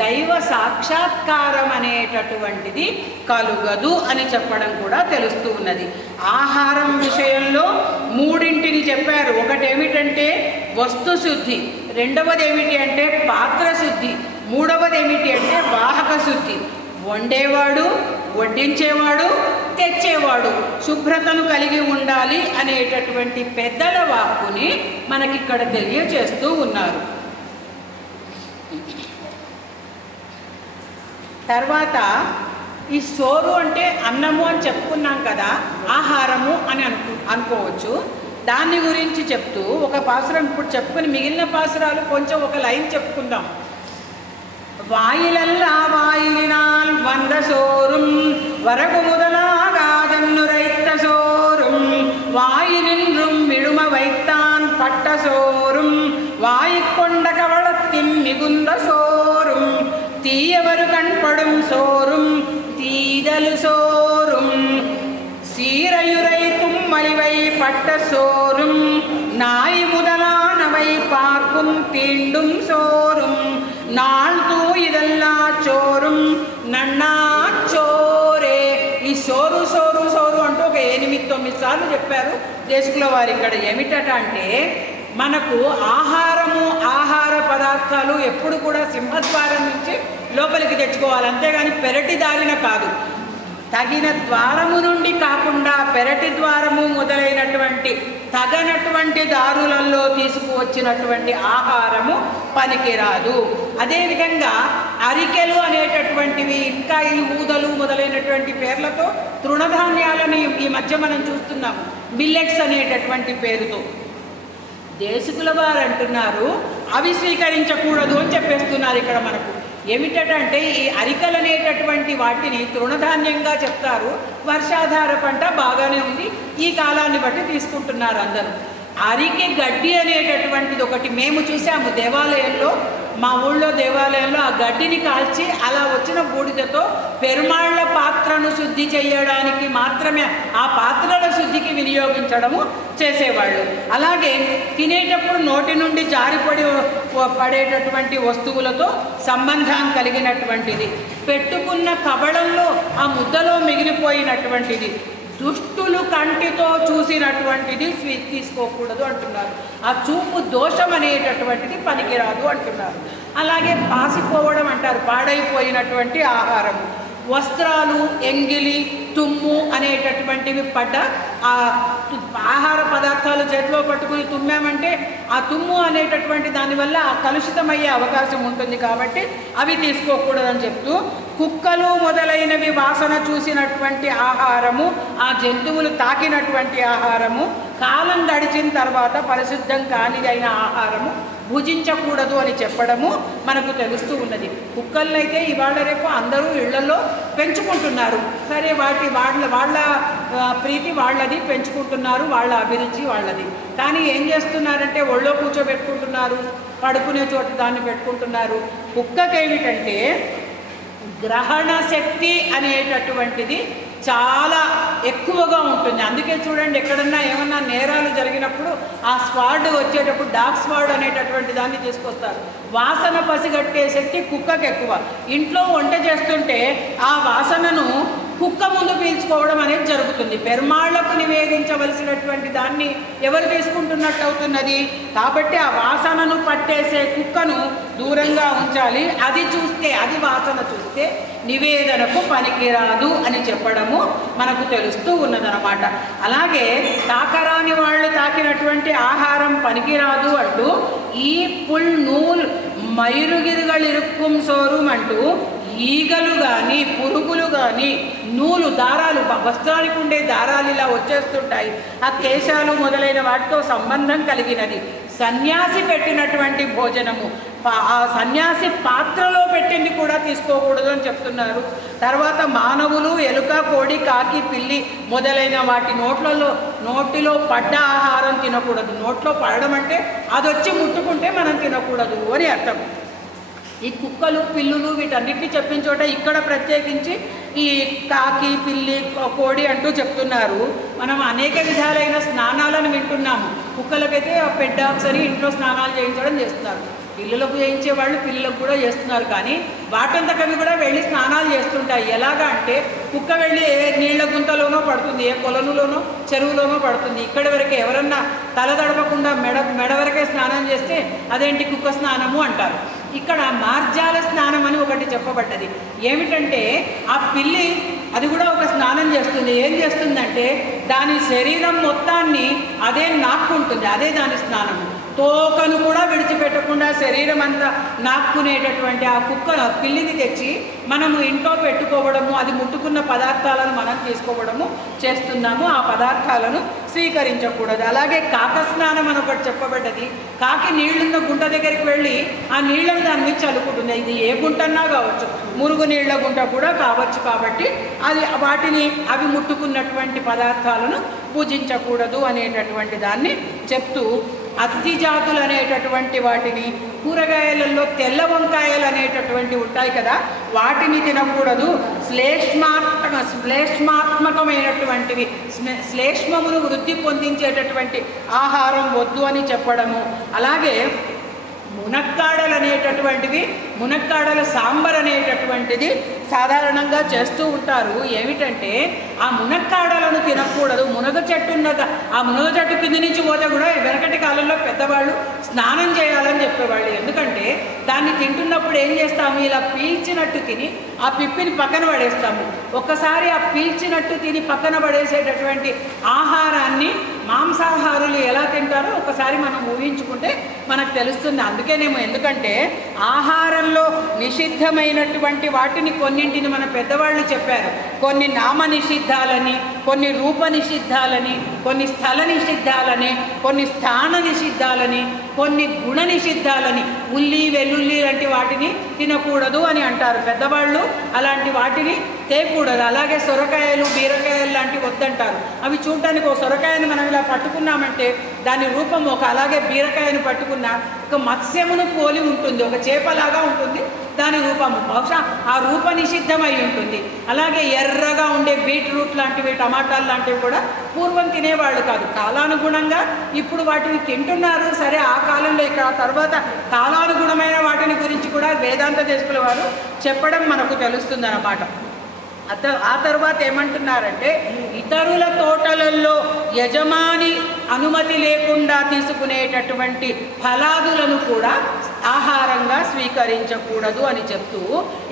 దైవ సాక్షాత్కారం అనేటటువంటిది కలుగదు అని చెప్పడం కూడా తెలుస్తూ ఉన్నది. ఆహారం విషయంలో మూడింటిని చెప్పారు. ఒకటి ఏమిటంటే వస్తు శుద్ధి, రెండవది ఏమిటి అంటే పాత్ర శుద్ధి, మూడవది ఏమిటి అంటే వాహక శుద్ధి. వండేవాడు, వడ్డించేవాడు, తెచ్చేవాడు శుభ్రతను కలిగి ఉండాలి అనేటటువంటి పెద్దల వాక్కుని మనకిక్కడ తెలియచేస్తూ ఉన్నారు. తర్వాత ఈ సోరు అంటే అన్నము అని చెప్పుకున్నాం కదా, ఆహారము అని అనుకోవచ్చు. దాని గురించి చెప్తూ ఒక పాసురం ఇప్పుడు చెప్పుకుని మిగిలిన పాసురాలు కొంచెం ఒక లైన్ చెప్పుకుందాం. வாயிலல்லா வாயிலினால் வந்த சோறும் வரகு முதலாகாதன்னுரைத்த சோறும் வாயினின்றும் விழும வைத்தான் பட்ட சோறும் வாயிக்கொண்ட கவளத்தின் மிகுந்த சோறும் தீயவரு கண்படும் சோறும் தீதலு சோறும் சீரையுரை தும்மலிவை பட்ட சோறும் நாய் முதலானவை பார்க்கும் தீண்டும் சோறும் నాల్ తూ ఇదల్లా చోరుం నన్నా చోరే. ఈ సోరు సోరు సోరు అంటూ ఒక 8-9 సార్లు చెప్పారు దేశకుల వారు. ఇక్కడ ఏమిటట అంటే మనకు ఆహారము, ఆహార పదార్థాలు ఎప్పుడు కూడా సింహద్వారం నుంచి లోపలికి తెచ్చుకోవాలి, అంతేగాని పెరటి దారిన కాదు. తగిన ద్వారము నుండి కాకుండా పెరటి ద్వారము మొదలైనటువంటి తగనటువంటి దారులలో తీసుకువచ్చినటువంటి ఆహారము పనికిరాదు. అదేవిధంగా అరికెలు అనేటటువంటివి, ఇంకా ఈ ఊదలు మొదలైనటువంటి పేర్లతో తృణధాన్యాలని ఈ మధ్య మనం చూస్తున్నాము, మిల్లెట్స్ అనేటటువంటి పేరుతో. దేశకుల వారు అంటున్నారు అవి స్వీకరించకూడదు అని చెప్పేస్తున్నారు ఇక్కడ మనకు. ఏమిటంటే ఈ అరికలు అనేటటువంటి వాటిని తృణధాన్యంగా చెప్తారు. వర్షాధార పంట బాగానే ఉంది, ఈ కాలాన్ని బట్టి తీసుకుంటున్నారు అందరూ. అరికి గడ్డి అనేటటువంటిది ఒకటి మేము చూసాము దేవాలయంలో, మా ఊళ్ళో దేవాలయంలో ఆ గడ్డిని కాల్చి అలా వచ్చిన బూడిదతో పెరుమాళ్ళ పాత్రను శుద్ధి చేయడానికి మాత్రమే, ఆ పాత్రల శుద్ధికి వినియోగించడము చేసేవాళ్ళు. అలాగే తినేటప్పుడు నోటి నుండి జారిపడి పడేటటువంటి వస్తువులతో సంబంధం కలిగినటువంటిది, పెట్టుకున్న కబళంలో ఆ ముద్దలో మిగిలిపోయినటువంటిది, దుష్టులు కంటితో చూసినటువంటిది తీసుకోకూడదు అంటున్నారు. ఆ చూపు దోషం అనేటటువంటిది పనికిరాదు అంటున్నారు. అలాగే పాసిపోవడం అంటారు, పాడైపోయినటువంటి ఆహారం, వస్త్రాలు, ఎంగిలి, తుమ్ము అనేటటువంటివి పడ్డ ఆ ఆహార పదార్థాలు చేతిలో పట్టుకుని తుమ్మామంటే ఆ తుమ్ము అనేటటువంటి దానివల్ల కలుషితమయ్యే అవకాశం ఉంటుంది కాబట్టి అవి తీసుకోకూడదని చెప్తూ, కుక్కలు మొదలైనవి వాసన చూసినటువంటి ఆహారము, ఆ జంతువులు తాకినటువంటి ఆహారము, కాలం గడిచిన తర్వాత పరిశుద్ధం కానిదైన ఆహారము భుజించకూడదు అని చెప్పడము మనకు తెలుస్తూ ఉన్నది. కుక్కలనైతే ఇవాళ రేపు అందరూ ఇళ్లలో పెంచుకుంటున్నారు. సరే, వాళ్ళ ప్రీతి వాళ్ళది, పెంచుకుంటున్నారు, వాళ్ళ అభిరుచి వాళ్ళది. కానీ ఏం చేస్తున్నారంటే ఒళ్ళో కూర్చోబెట్టుకుంటున్నారు, పడుకునే చోట దాన్ని పెట్టుకుంటున్నారు. కుక్కకేమిటంటే గ్రహణ శక్తి అనేటటువంటిది చాలా ఎక్కువగా ఉంటుంది. అందుకే చూడండి, ఎక్కడన్నా ఏమన్నా నేరాలు జరిగినప్పుడు ఆ స్క్వాడ్ వచ్చేటప్పుడు డాగ్ స్క్వాడ్ అనేటటువంటి దాన్ని తీసుకొస్తారు. వాసన పసిగట్టే శక్తి కుక్కకి ఎక్కువ. ఇంట్లో వంట చేస్తుంటే ఆ వాసనను కుక్క ముందు పీల్చుకోవడం అనేది జరుగుతుంది. పెరుమాళ్లకు నివేదించవలసినటువంటి దాన్ని ఎవరు తీసుకుంటున్నట్టు అవుతున్నది. కాబట్టి ఆ వాసనను పట్టేసే కుక్కను దూరంగా ఉంచాలి. అది చూస్తే, అది వాసన చూస్తే నివేదనకు పనికిరాదు అని చెప్పడము మనకు తెలుస్తూ ఉన్నదన్నమాట. అలాగే తాకరాని వాళ్ళు తాకినటువంటి ఆహారం పనికిరాదు అంటూ, ఈ పుల్ నూల్ మయురుగిరుగళిరుక్కుం సోరుం అంటూ ఈగలు కానీ పురుగులు కానీ నూలు దారాలు, వస్త్రానికి ఉండే దారాలు ఇలా వచ్చేస్తుంటాయి. ఆ కేశాలు మొదలైన వాటితో సంబంధం కలిగినది. సన్యాసి పెట్టినటువంటి భోజనము, ఆ సన్యాసి పాత్రలో పెట్టింది కూడా తీసుకోకూడదు అని చెప్తున్నారు. తర్వాత మానవులు, ఎలుక, కోడి, కాకి, పిల్లి మొదలైన వాటి నోటిలో పడ్డ ఆహారం తినకూడదు. నోట్లో పడడం అంటే అది వచ్చి ముట్టుకుంటే మనం తినకూడదు అని అర్థం. ఈ కుక్కలు, పిల్లులు వీటన్నిటిని చెప్పిన చోట ఇక్కడ ప్రత్యేకించి ఈ కాకి, పిల్లి, కోడి అంటూ చెప్తున్నారు. మనం అనేక విధాలైన స్నానాలను వింటున్నాము. కుక్కలకైతే పెట్ డాగ్స్ అని ఇంట్లో స్నానాలు చేయించడం చేస్తున్నారు. పిల్లలకు చేయించే వాళ్ళు పిల్లలకు కూడా చేస్తున్నారు. కానీ వాటంతకవి కూడా వెళ్ళి స్నానాలు చేస్తుంటాయి. ఎలాగా అంటే కుక్క వెళ్ళి ఏ నీళ్ల గుంతలోనో పడుతుంది, ఏ కొలనులోనో చెరువులోనో పడుతుంది. ఇక్కడి వరకే ఎవరన్నా తల తడపకుండా మెడ వరకే స్నానం చేస్తే అదేంటి కుక్క స్నానము అంటారు. ఇక్కడ మార్జాల స్నానం అని ఒకటి చెప్పబడ్డది. ఏమిటంటే ఆ పిల్లి అది కూడా ఒక స్నానం చేస్తుంది. ఏం చేస్తుందంటే దాని శరీరం మొత్తాన్ని అదే నాక్కుంటుంది, అదే దాని స్నానము. తోకను కూడా విడిచిపెట్టకుండా శరీరం అంతా నాక్కునేటటువంటి ఆ పిల్లిని తెచ్చి మనము ఇంట్లో పెట్టుకోవడము, అది ముట్టుకున్న పదార్థాలను మనం తీసుకోవడము చేస్తున్నాము. ఆ పదార్థాలను స్వీకరించకూడదు. అలాగే కాక స్నానం అని ఒకటి చెప్పబడ్డది. కాకి నీళ్లున్న గుంట దగ్గరికి వెళ్ళి ఆ నీళ్లను దాని మీద చల్లుకుంటుంది. ఇది ఏ గుంటన్నా కావచ్చు, మురుగు నీళ్ల గుంట కూడా కావచ్చు. కాబట్టి అవి ముట్టుకున్నటువంటి పదార్థాలను పూజించకూడదు అనేటటువంటి దాన్ని చెప్తూ, అత్తి జాతులు అనేటటువంటి వాటిని, కూరగాయలలో తెల్ల వంకాయలు అనేటటువంటి ఉంటాయి కదా, వాటిని తినకూడదు. శ్లేష్మాత్మకమైనటువంటివి, శ్లేష్మమును వృద్ధి పొందించేటటువంటి ఆహారం వద్దు అని చెప్పడము. అలాగే మునక్కాడలు అనేటటువంటివి, మునక్కాడల సాంబార్ అనేటటువంటిది సాధారణంగా చేస్తూ ఉంటారు. ఏమిటంటే ఆ మునక్కాడలను తినకూడదు. మునగ చెట్టు ఉన్నదా, ఆ మునగ చెట్టు కింద నుంచి పోతే కూడా వెనకటి కాలంలో పెద్దవాళ్ళు స్నానం చేయాలని చెప్పేవాళ్ళు. ఎందుకంటే దాన్ని తింటున్నప్పుడు ఏం చేస్తాము, ఇలా పీల్చినట్టు తిని ఆ పిప్పిని పక్కన పడేస్తాము. ఒక్కసారి ఆ పీల్చినట్టు తిని పక్కన పడేసేటటువంటి ఆహారాన్ని మాంసాహారులు ఎలా తింటారో ఒకసారి మనం ఊహించుకుంటే మనకు తెలుస్తుంది. అందుకేనేమో, ఎందుకంటే ఆహారంలో నిషిద్ధమైనటువంటి వాటిని కొన్నింటిని మన పెద్దవాళ్ళు చెప్పారు. కొన్ని నామ నిషిద్ధాలని, కొన్ని రూప నిషిద్ధాలని, కొన్ని స్థల నిషిద్ధాలని, కొన్ని స్థాన నిషిద్ధాలని, కొన్ని గుణ నిషిద్ధాలని, ఉల్లి వెల్లుల్లి లాంటి వాటిని తినకూడదు అని అంటారు పెద్దవాళ్ళు. అలాంటి వాటిని తేకూడదు. అలాగే సొరకాయలు బీరకాయలు లాంటివి వద్దంటారు. అవి చూడటానికి ఒక సొరకాయని మనం ఇలా పట్టుకున్నామంటే దాని రూపం ఒక, అలాగే బీరకాయను పట్టుకున్న ఒక మత్స్యమును పోలి ఉంటుంది, ఒక చేపలాగా ఉంటుంది దాని రూపము. బహుశా ఆ రూప నిషిద్ధమై ఉంటుంది. అలాగే ఎర్రగా ఉండే బీట్రూట్ లాంటివి, టమాటాలు లాంటివి కూడా పూర్వం తినేవాళ్ళు కాదు. కాలానుగుణంగా ఇప్పుడు వాటిని తింటున్నారు. సరే, ఆ కాలంలో ఇక తర్వాత కాలానుగుణమైన వాటిని గురించి కూడా వేదాంత దేశకుల వారు చెప్పడం మనకు తెలుస్తుంది అన్నమాట. ఆ తర్వాత ఏమంటున్నారంటే, ఇతరుల తోటలలో యజమాని అనుమతి లేకుండా తీసుకునేటటువంటి ఫలాదులను కూడా ఆహారంగా స్వీకరించకూడదు అని చెప్తూ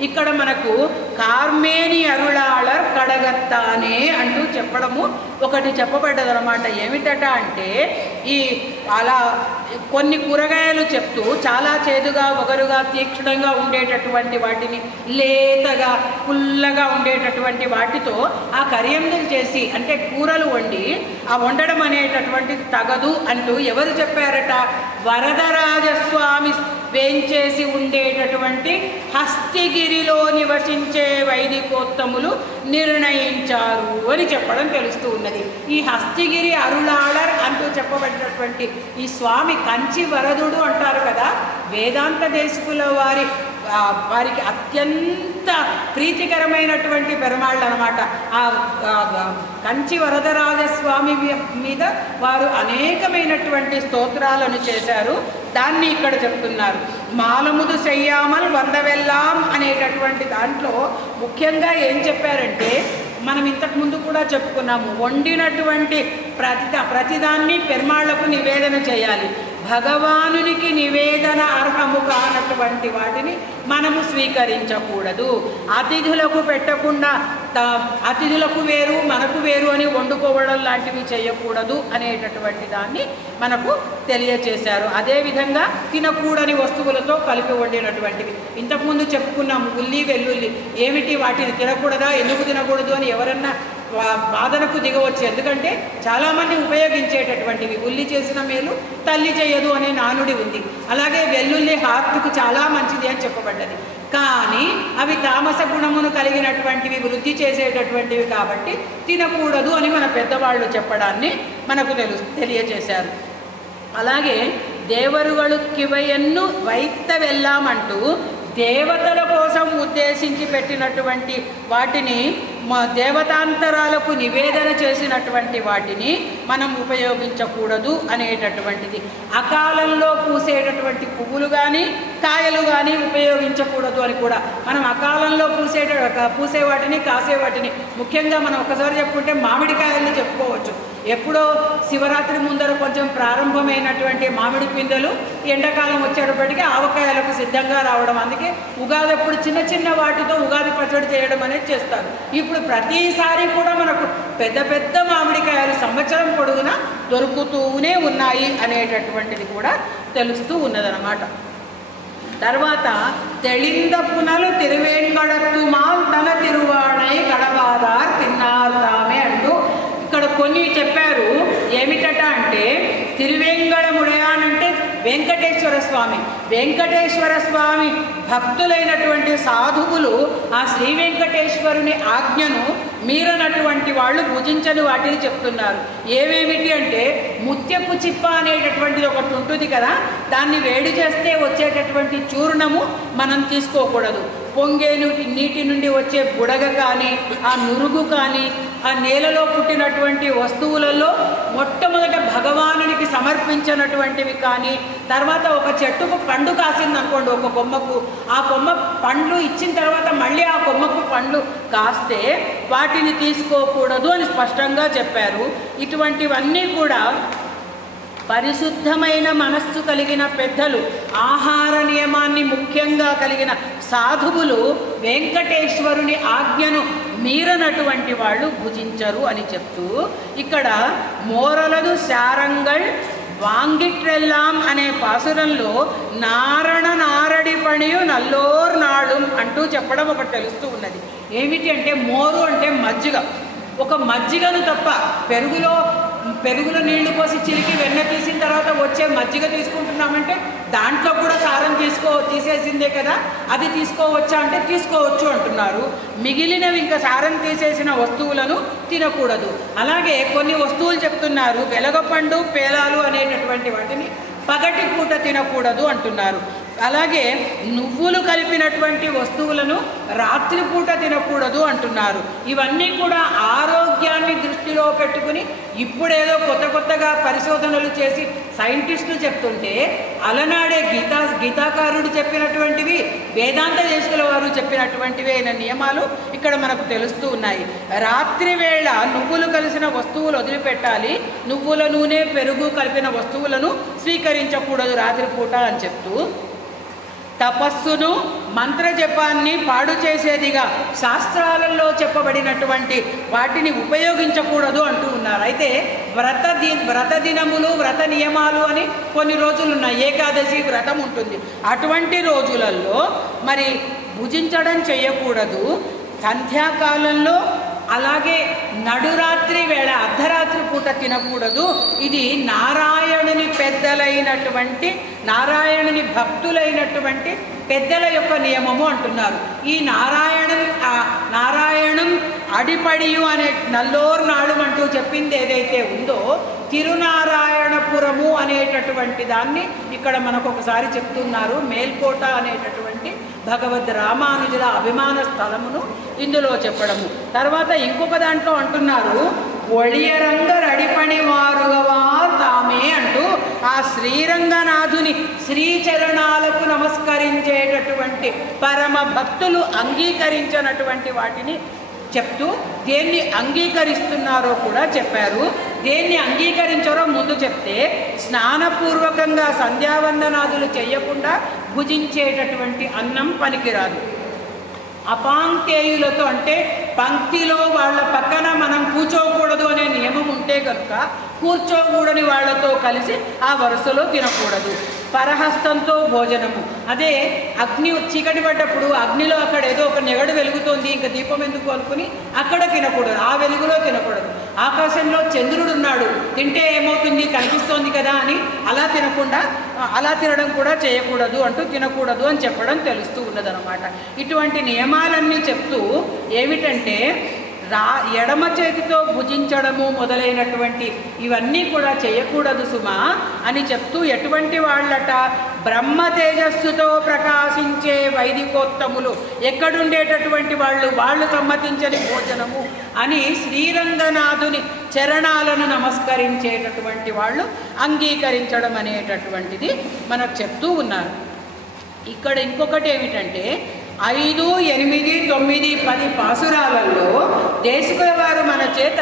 ఇక్కడ మనకు కార్మేని అరుళాళర్ కడగత్తానే అంటూ చెప్పడము ఒకటి చెప్పబడ్డదనమాట. ఏమిటట అంటే, ఈ అలా కొన్ని కూరగాయలు చెప్తూ చాలా చేదుగా వగరుగా తీక్షణంగా ఉండేటటువంటి వాటిని, లేతగా పుల్లగా ఉండేటటువంటి వాటితో ఆ కర్యందులు చేసి, అంటే కూరలు వండి ఆ వండడం అనేటటువంటిది తగదు అంటూ ఎవరు చెప్పారట? వరదరాజస్వామి వేంచేసి ఉండేటటువంటి హస్తిగిరిలో నివసించే వైదికోత్తములు నిర్ణయించారు అని చెప్పడం తెలుస్తూ ఉన్నది. ఈ హస్తిగిరి అరుళాళర్ అంటూ చెప్పబడినటువంటి ఈ స్వామి కంచి వరదుడు అంటారు కదా, వేదాంత దేశకుల వారికి అత్యంత ప్రీతికరమైనటువంటి పెరుమాళ్ళు అనమాట. ఆ కంచి వరదరాజస్వామి మీద వారు అనేకమైనటువంటి స్తోత్రాలను చేశారు. దాన్ని ఇక్కడ చెప్తున్నారు. మాలముదు చెయ్యామల్ వందవెల్లాం అనేటటువంటి దాంట్లో ముఖ్యంగా ఏం చెప్పారంటే, మనం ఇంతకుముందు కూడా చెప్పుకున్నాము, వండినటువంటి ప్రతిదాన్ని పెరుమాళ్లకు నివేదన చేయాలి. భగవానునికి నివేదన అర్హము కానటువంటి వాటిని మనము స్వీకరించకూడదు. అతిథులకు పెట్టకుండా అతిథులకు వేరు మనకు వేరు అని వండుకోవడం లాంటివి చేయకూడదు అనేటటువంటి దాన్ని మనకు తెలియచేశారు. అదేవిధంగా తినకూడని వస్తువులతో కలిపి వండినటువంటివి ఇంతకుముందు చెప్పుకున్నాము. ఉల్లి వెల్లుల్లి ఏమిటి, వాటిని తినకూడదా, ఎందుకు తినకూడదు అని ఎవరన్నా వాదనకు దిగవచ్చు. ఎందుకంటే చాలామంది ఉపయోగించేటటువంటివి. ఉల్లి చేసిన మేలు తల్లి చేయదు అనే నానుడి ఉంది. అలాగే వెల్లుల్లి హార్ట్కు చాలా మంచిది అని చెప్పబడ్డది. కానీ అవి తామస గుణమును కలిగినటువంటివి, వృద్ధి చేసేటటువంటివి కాబట్టి తినకూడదు అని మన పెద్దవాళ్ళు చెప్పడాన్ని మనకు తెలియచేశారు. అలాగే దేవరుಗಳು కివయన్ను వైత్తవెల్లామంటూ దేవతల కోసం ఉద్దేశించి పెట్టినటువంటి వాటిని, దేవతాంతరాలకు నివేదన చేసినటువంటి వాటిని మనం ఉపయోగించకూడదు అనేటటువంటిది. అకాలంలో పూసేటటువంటి పువ్వులు కానీ కాయలు కానీ ఉపయోగించకూడదు అని కూడా మనం అకాలంలో పూసే వాటిని కాసే వాటిని, ముఖ్యంగా మనం ఒకసారి చెప్పుకుంటే మామిడికాయల్ని చెప్పుకోవచ్చు. ఎప్పుడో శివరాత్రి ముందర కొంచెం ప్రారంభమైనటువంటి మామిడి పిందెలు ఎండాకాలం వచ్చేటప్పటికీ ఆవకాయలకు సిద్ధంగా రావడం. అందుకే ఉగాది అప్పుడు చిన్న చిన్న వాటితో ఉగాది పచ్చడి చేయడం అనేది చేస్తారు. ఇప్పుడు ప్రతిసారి కూడా మనకు పెద్ద పెద్ద మామిడికాయలు సంవత్సరం పొడుగునా దొరుకుతూనే ఉన్నాయి అనేటటువంటిది కూడా తెలుస్తూ ఉన్నదన్నమాట. తర్వాత తెళింద పునలు తిరువేంగడత్తుమాల్ తన తిరువాణై గడవాదార్ తిన్నారు తామే అంటూ ఇక్కడ కొన్ని చెప్పారు. ఏమిటట అంటే, తిరువేంగడముడయానంటే వెంకటేశ్వర స్వామి. వెంకటేశ్వర స్వామి భక్తులైనటువంటి సాధువులు ఆ శ్రీ వెంకటేశ్వరుని ఆజ్ఞను మీరనటువంటి వాళ్ళు భుజించని వాటిని చెప్తున్నారు. ఏమేమిటి అంటే, ముత్యపు చిప్ప అనేటటువంటిది ఒకటి ఉంటుంది కదా, దాన్ని వేడి చేస్తే వచ్చేటటువంటి చూర్ణము మనం తీసుకోకూడదు. పొంగే నీటి నుండి వచ్చే బుడగ కానీ, ఆ నురుగు కానీ, ఆ నేలలో పుట్టినటువంటి వస్తువులలో మొట్టమొదట భగవానునికి సమర్పించినటువంటివి కానీ, తర్వాత ఒక చెట్టుకు పండు కాసిందనుకోండి, ఒక కొమ్మకు, ఆ కొమ్మ పండ్లు ఇచ్చిన తర్వాత మళ్ళీ ఆ కొమ్మకు పండ్లు కాస్తే వాటిని తీసుకోకూడదు అని స్పష్టంగా చెప్పారు. ఇటువంటివన్నీ కూడా పరిశుద్ధమైన మనస్సు కలిగిన పెద్దలు, ఆహార నియమాన్ని ముఖ్యంగా కలిగిన సాధువులు వెంకటేశ్వరుని ఆజ్ఞను మీరనటువంటి వాళ్ళు భుజించరు అని చెప్తూ, ఇక్కడ మోరలదు శారంగల్ వాంగిట్రెల్లాం అనే పాసురంలో నారణ నారడి పణియు నల్లోర్ నాళం అంటూ చెప్పడం ఒకటి తెలుస్తూ ఉన్నది. ఏమిటి అంటే, మోరు అంటే మజ్జిగ. ఒక మజ్జిగను తప్ప పెరుగులో నీళ్లు పోసి చిలికి వెన్న తీసిన తర్వాత వచ్చే మజ్జిగ తీసుకుంటున్నామంటే దాంట్లో కూడా సారం తీసేసిందే కదా, అది తీసుకోవచ్చా అంటే తీసుకోవచ్చు అంటున్నారు. మిగిలినవి ఇంకా సారం తీసేసిన వస్తువులను తినకూడదు. అలాగే కొన్ని వస్తువులు చెప్తున్నారు, వెలగపండు పేలాలు అనేటటువంటి వాటిని పగటి పూట తినకూడదు అంటున్నారు. అలాగే నువ్వులు కలిపినటువంటి వస్తువులను రాత్రిపూట తినకూడదు అంటున్నారు. ఇవన్నీ కూడా ఆరోగ్యాన్ని దృష్టిలో పెట్టుకుని ఇప్పుడేదో కొత్తగా పరిశోధనలు చేసి సైంటిస్టులు చెప్తుంటే అలనాడే గీతాకారుడు చెప్పినటువంటివి, వేదాంత దేశకుల వారు చెప్పినటువంటివి అయిన నియమాలు ఇక్కడ మనకు తెలుస్తూ ఉన్నాయి. రాత్రి వేళ నువ్వులు కలిసిన వస్తువులు వదిలిపెట్టాలి, నువ్వుల నూనె పెరుగు కలిపిన వస్తువులను స్వీకరించకూడదు రాత్రిపూట అని చెప్తూ, తపస్సును మంత్రజపాన్ని పాడు చేసేదిగా శాస్త్రాలలో చెప్పబడినటువంటి వాటిని ఉపయోగించకూడదు అంటూ ఉన్నారు. అయితే వ్రత దినములు వ్రత నియమాలు అని కొన్ని రోజులు ఉన్నాయి, ఏకాదశి వ్రతం ఉంటుంది. అటువంటి రోజులలో మరి భుజించడం చేయకూడదు. సంధ్యాకాలంలో అలాగే నడురాత్రి వేళ అర్ధరాత్రి పూట తినకూడదు. ఇది నారాయణుని పెద్దలైనటువంటి నారాయణుని భక్తులైనటువంటి పెద్దల యొక్క నియమము అంటున్నారు. ఈ నారాయణం అడిపడియు అనే నల్లోర్ నాడు అంటూ చెప్పింది ఏదైతే ఉందో, తిరునారాయణపురము అనేటటువంటి దాన్ని ఇక్కడ మనకు ఒకసారి చెప్తున్నారు. మేల్కోట అనేటటువంటి భగవద్ రామానుజుల అభిమాన స్థలమును ఇందులో చెప్పడము. తర్వాత ఇంకొక దాంట్లో అంటున్నారు, ఒళియరంగ రడిపణి వారుగవా తామే అంటూ ఆ శ్రీరంగనాథుని శ్రీచరణాలకు నమస్కరించేటటువంటి పరమ భక్తులు అంగీకరించినటువంటి వాటిని చెప్తూ దేన్ని అంగీకరిస్తున్నారో కూడా చెప్పారు. దేన్ని అంగీకరించారో ముందు చెప్తే, స్నానపూర్వకంగా సంధ్యావందనాదులు చేయకుండా భుజించేటటువంటి అన్నం పనికిరాదు. అపాంక్తేయులతో అంటే పంక్తిలో వాళ్ళ పక్కన మనం కూర్చోకూడదు అనే నియమం ఉంటే కనుక కూర్చోకూడని వాళ్ళతో కలిసి ఆ వరుసలో తినకూడదు. పరహస్తంతో భోజనము, అదే అగ్ని చీకటి పడ్డప్పుడు అగ్నిలో అక్కడ ఏదో ఒక నెగడు వెలుగుతోంది, ఇంకా దీపం ఎందుకు అనుకుని అక్కడ తినకూడదు, ఆ వెలుగులో తినకూడదు. ఆకాశంలో చంద్రుడు ఉన్నాడు, తింటే ఏమవుతుంది కనిపిస్తోంది కదా అని అలా తినకుండా అలా తినడం కూడా చేయకూడదు అంటూ తినకూడదు అని చెప్పడం తెలుస్తూ ఉన్నదన్నమాట. ఇటువంటి నియమాలన్నీ చెప్తూ ఏమిటంటే ఎడమ చేతితో భుజించడము మొదలైనటువంటి ఇవన్నీ కూడా చేయకూడదు సుమా అని చెప్తూ, ఎటువంటి వాళ్ళట, బ్రహ్మ తేజస్సుతో ప్రకాశించే వైదికోత్తములు ఎక్కడుండేటటువంటి వాళ్ళు సమ్మతించని భోజనము అని శ్రీరంగనాథుని చరణాలను నమస్కరించేటటువంటి వాళ్ళు అంగీకరించడం అనేటటువంటిది మనకు చెప్తూ ఉన్నారు. ఇక్కడ ఇంకొకటి ఏమిటంటే 5, 8, 9, 10 పాసురాలలో దేశకుల వారు మన చేత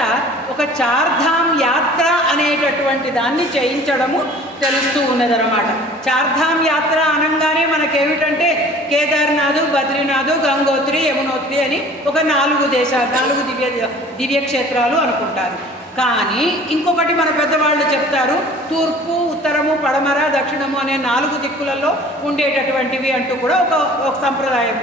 ఒక చార్ధామ్ యాత్ర అనేటటువంటి దాన్ని చేయించడము తెలుస్తూ ఉన్నదన్నమాట. చార్ధామ్ యాత్ర అనగానే మనకేమిటంటే కేదార్నాథ్, బద్రీనాథ్, గంగోత్రి, యమునోత్రి అని ఒక 4 దివ్యక్షేత్రాలు అనుకుంటారు. కానీ ఇంకొకటి మన పెద్దవాళ్ళు చెప్తారు, తూర్పు, ఉత్తరము, పడమర, దక్షిణము అనే 4 దిక్కులలో ఉండేటటువంటివి అంటూ కూడా ఒక సంప్రదాయం.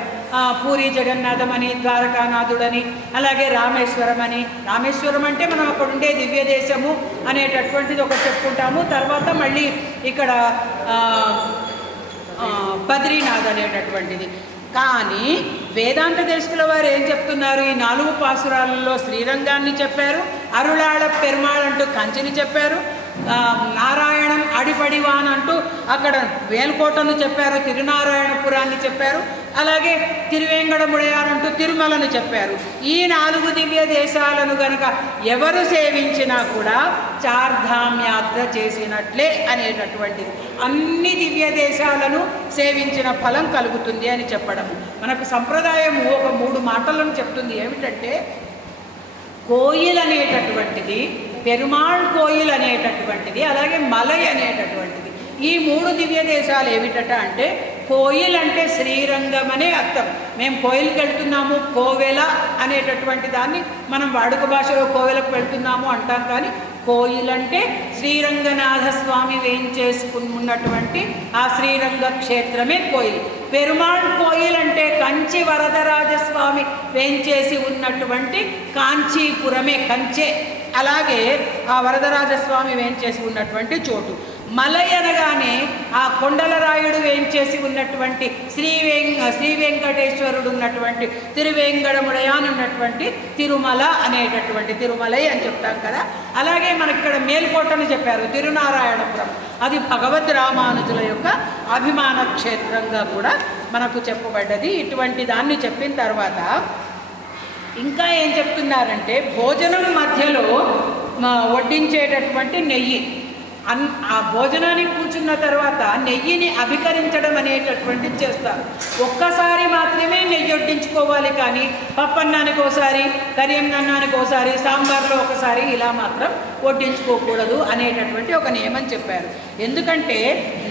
పూరి జగన్నాథం అని, ద్వారకానాథుడని, అలాగే రామేశ్వరం అని. రామేశ్వరం అంటే మనం అక్కడ ఉండే దివ్య దేశము అనేటటువంటిది ఒకటి చెప్పుకుంటాము. తర్వాత మళ్ళీ ఇక్కడ బద్రీనాథ్ అనేటటువంటిది. కానీ వేదాంత దేశకుల వారు ఏం చెప్తున్నారు, ఈ 4 పాసురాలలో శ్రీరంగాన్ని చెప్పారు, అరుళాళ పెరుమాళ్ అంటూ కంచిని చెప్పారు, నారాయణం అడిపడివాన్ అంటూ అక్కడ వేల్కోటను చెప్పారు, తిరునారాయణపురాన్ని చెప్పారు, అలాగే తిరువేంగడముడయార్ అంటూ తిరుమలను చెప్పారు. ఈ 4 దివ్య దేశాలను గనక ఎవరు సేవించినా కూడా చార్ధామ్ యాత్ర చేసినట్లే అనేటటువంటిది. అన్ని దివ్య దేశాలను సేవించిన ఫలం కలుగుతుంది అని చెప్పడము. మనకు సంప్రదాయము ఒక 3 మాటలను చెప్తుంది. ఏమిటంటే, కోయిల్ అనేటటువంటిది, పెరుమాళ్ కోయిల్ అనేటటువంటిది, అలాగే మలై అనేటటువంటిది. ఈ 3 దివ్య దేశాలు ఏమిటట అంటే, కోయిల్ అంటే శ్రీరంగం అనే అర్థం. మేము కోయిల్కి వెళ్తున్నాము, కోవెల అనేటటువంటి దాన్ని మనం వాడుక భాషలో కోవెలకు వెళ్తున్నాము అంటాం. కానీ కోయిలంటే శ్రీరంగనాథ స్వామి వేయించేసుకున్నటువంటి ఆ శ్రీరంగ క్షేత్రమే కోయిల్. పెరుమాళ్ కోయిల్ అంటే కంచి వరదరాజస్వామి వేయించేసి ఉన్నటువంటి కాంచీపురమే, కంచే. అలాగే ఆ వరదరాజస్వామి వేయించేసి ఉన్నటువంటి చోటు. మలై అనగానే ఆ కొండలరాయుడు వేయించేసి ఉన్నటువంటి శ్రీ వెంకటేశ్వరుడు ఉన్నటువంటి తిరువేంగడముడయాన్ ఉన్నటువంటి తిరుమల అనేటటువంటి తిరుమలై అని చెప్తాం కదా. అలాగే మనకి ఇక్కడ మేల్కోటని చెప్పారు, తిరునారాయణపురం. అది భగవద్ రామానుజుల యొక్క అభిమాన క్షేత్రంగా కూడా మనకు చెప్పబడ్డది. ఇటువంటి దాన్ని చెప్పిన తర్వాత ఇంకా ఏం చెప్తున్నారంటే, భోజనం మధ్యలో వడ్డించేటటువంటి నెయ్యి, ఆ భోజనానికి కూర్చున్న తర్వాత నెయ్యిని అభికరించడం అనేటటువంటిది చేస్తారు. ఒక్కసారి మాత్రమే నెయ్యి వడ్డించుకోవాలి, కానీ పప్పన్నానికి ఒకసారి, కరియంగన్నానికి ఒకసారి, సాంబార్లో ఒకసారి ఇలా మాత్రం వడ్డించుకోకూడదు అనేటటువంటి ఒక నియమం చెప్పారు. ఎందుకంటే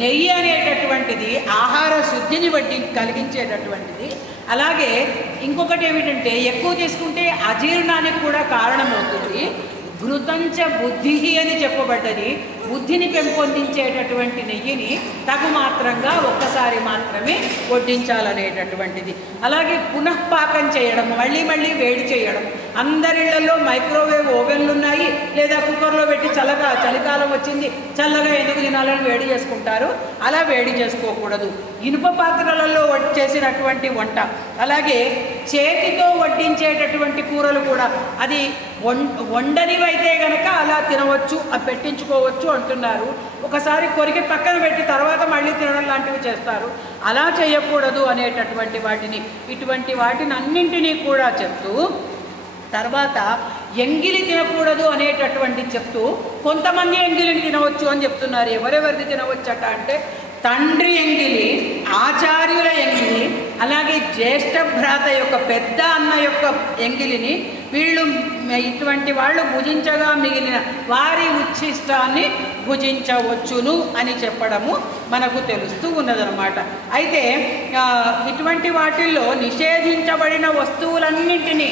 నెయ్యి అనేటటువంటిది ఆహార శుద్ధిని కలిగించేటటువంటిది. అలాగే ఇంకొకటి ఏమిటంటే, ఎక్కువ తీసుకుంటే అజీర్ణానికి కూడా కారణమవుతుంది. ఘృతంచ బుద్ధి అని చెప్పబడ్డది. బుద్ధిని పెంపొందించేటటువంటి నెయ్యిని తగుమాత్రంగా ఒక్కసారి మాత్రమే వడ్డించాలనేటటువంటిది. అలాగే పునఃపాకం చేయడం, మళ్ళీ మళ్ళీ వేడి చేయడం. అందరిళ్లలో మైక్రోవేవ్ ఓవెన్లు ఉన్నాయి, లేదా కుక్కర్లో పెట్టి చలికాలం వచ్చింది చల్లగా ఎందుకు తినాలని వేడి చేసుకుంటారు. అలా వేడి చేసుకోకూడదు. ఇనుప పాత్రలలో చేసినటువంటి వంట, అలాగే చేతితో వడ్డించేటటువంటి కూరలు కూడా అది వండనివైతే గనక అలా తినవచ్చు, పెట్టించుకోవచ్చు అంటున్నారు. ఒకసారి కొరికి పక్కన పెట్టి తర్వాత మళ్ళీ తినడం లాంటివి చేస్తారు. అలా చేయకూడదు అనేటటువంటి వాటిని, ఇటువంటి వాటిని అన్నింటినీ కూడా చెప్తూ తర్వాత ఎంగిలి తినకూడదు అనేటటువంటి చెప్తూ కొంతమంది ఎంగిలిని తినవచ్చు అని చెప్తున్నారు. ఎవరెవరిది తినవచ్చట అంటే, తండ్రి ఎంగిలి, ఆచార్యుల ఎంగిలి, అలాగే జ్యేష్ఠ భ్రాత యొక్క పెద్ద అన్న యొక్క ఎంగిలిని వీళ్ళు ఇటువంటి వాళ్ళు భుజించగా మిగిలిన వారి ఉచ్ఛిష్టాన్ని భుజించవచ్చును అని చెప్పడము మనకు తెలుస్తూ ఉన్నదన్నమాట. అయితే ఇటువంటి వాటిల్లో నిషేధించబడిన వస్తువులన్నింటినీ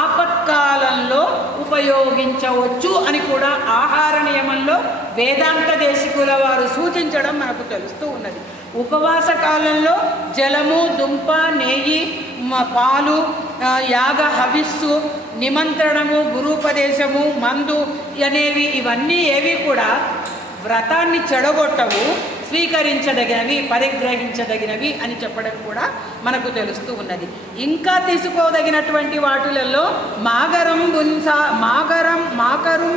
ఆపత్కాలంలో ఉపయోగించవచ్చు అని కూడా ఆహార నియమంలో వేదాంత దేశికుల వారు సూచించడం మనకు తెలుస్తూ ఉన్నది. ఉపవాస కాలంలో జలము, దుంప, నెయ్యి, పాలు, యాగ హవిస్సు, నిమంత్రణము, గురూపదేశము, మందు అనేవి ఇవన్నీ ఏవి కూడా వ్రతాన్ని చెడగొట్టవు, స్వీకరించదగినవి, పరిగ్రహించదగినవి అని చెప్పడం కూడా మనకు తెలుస్తూ ఉన్నది. ఇంకా తీసుకోదగినటువంటి వాటిలలో మాకరం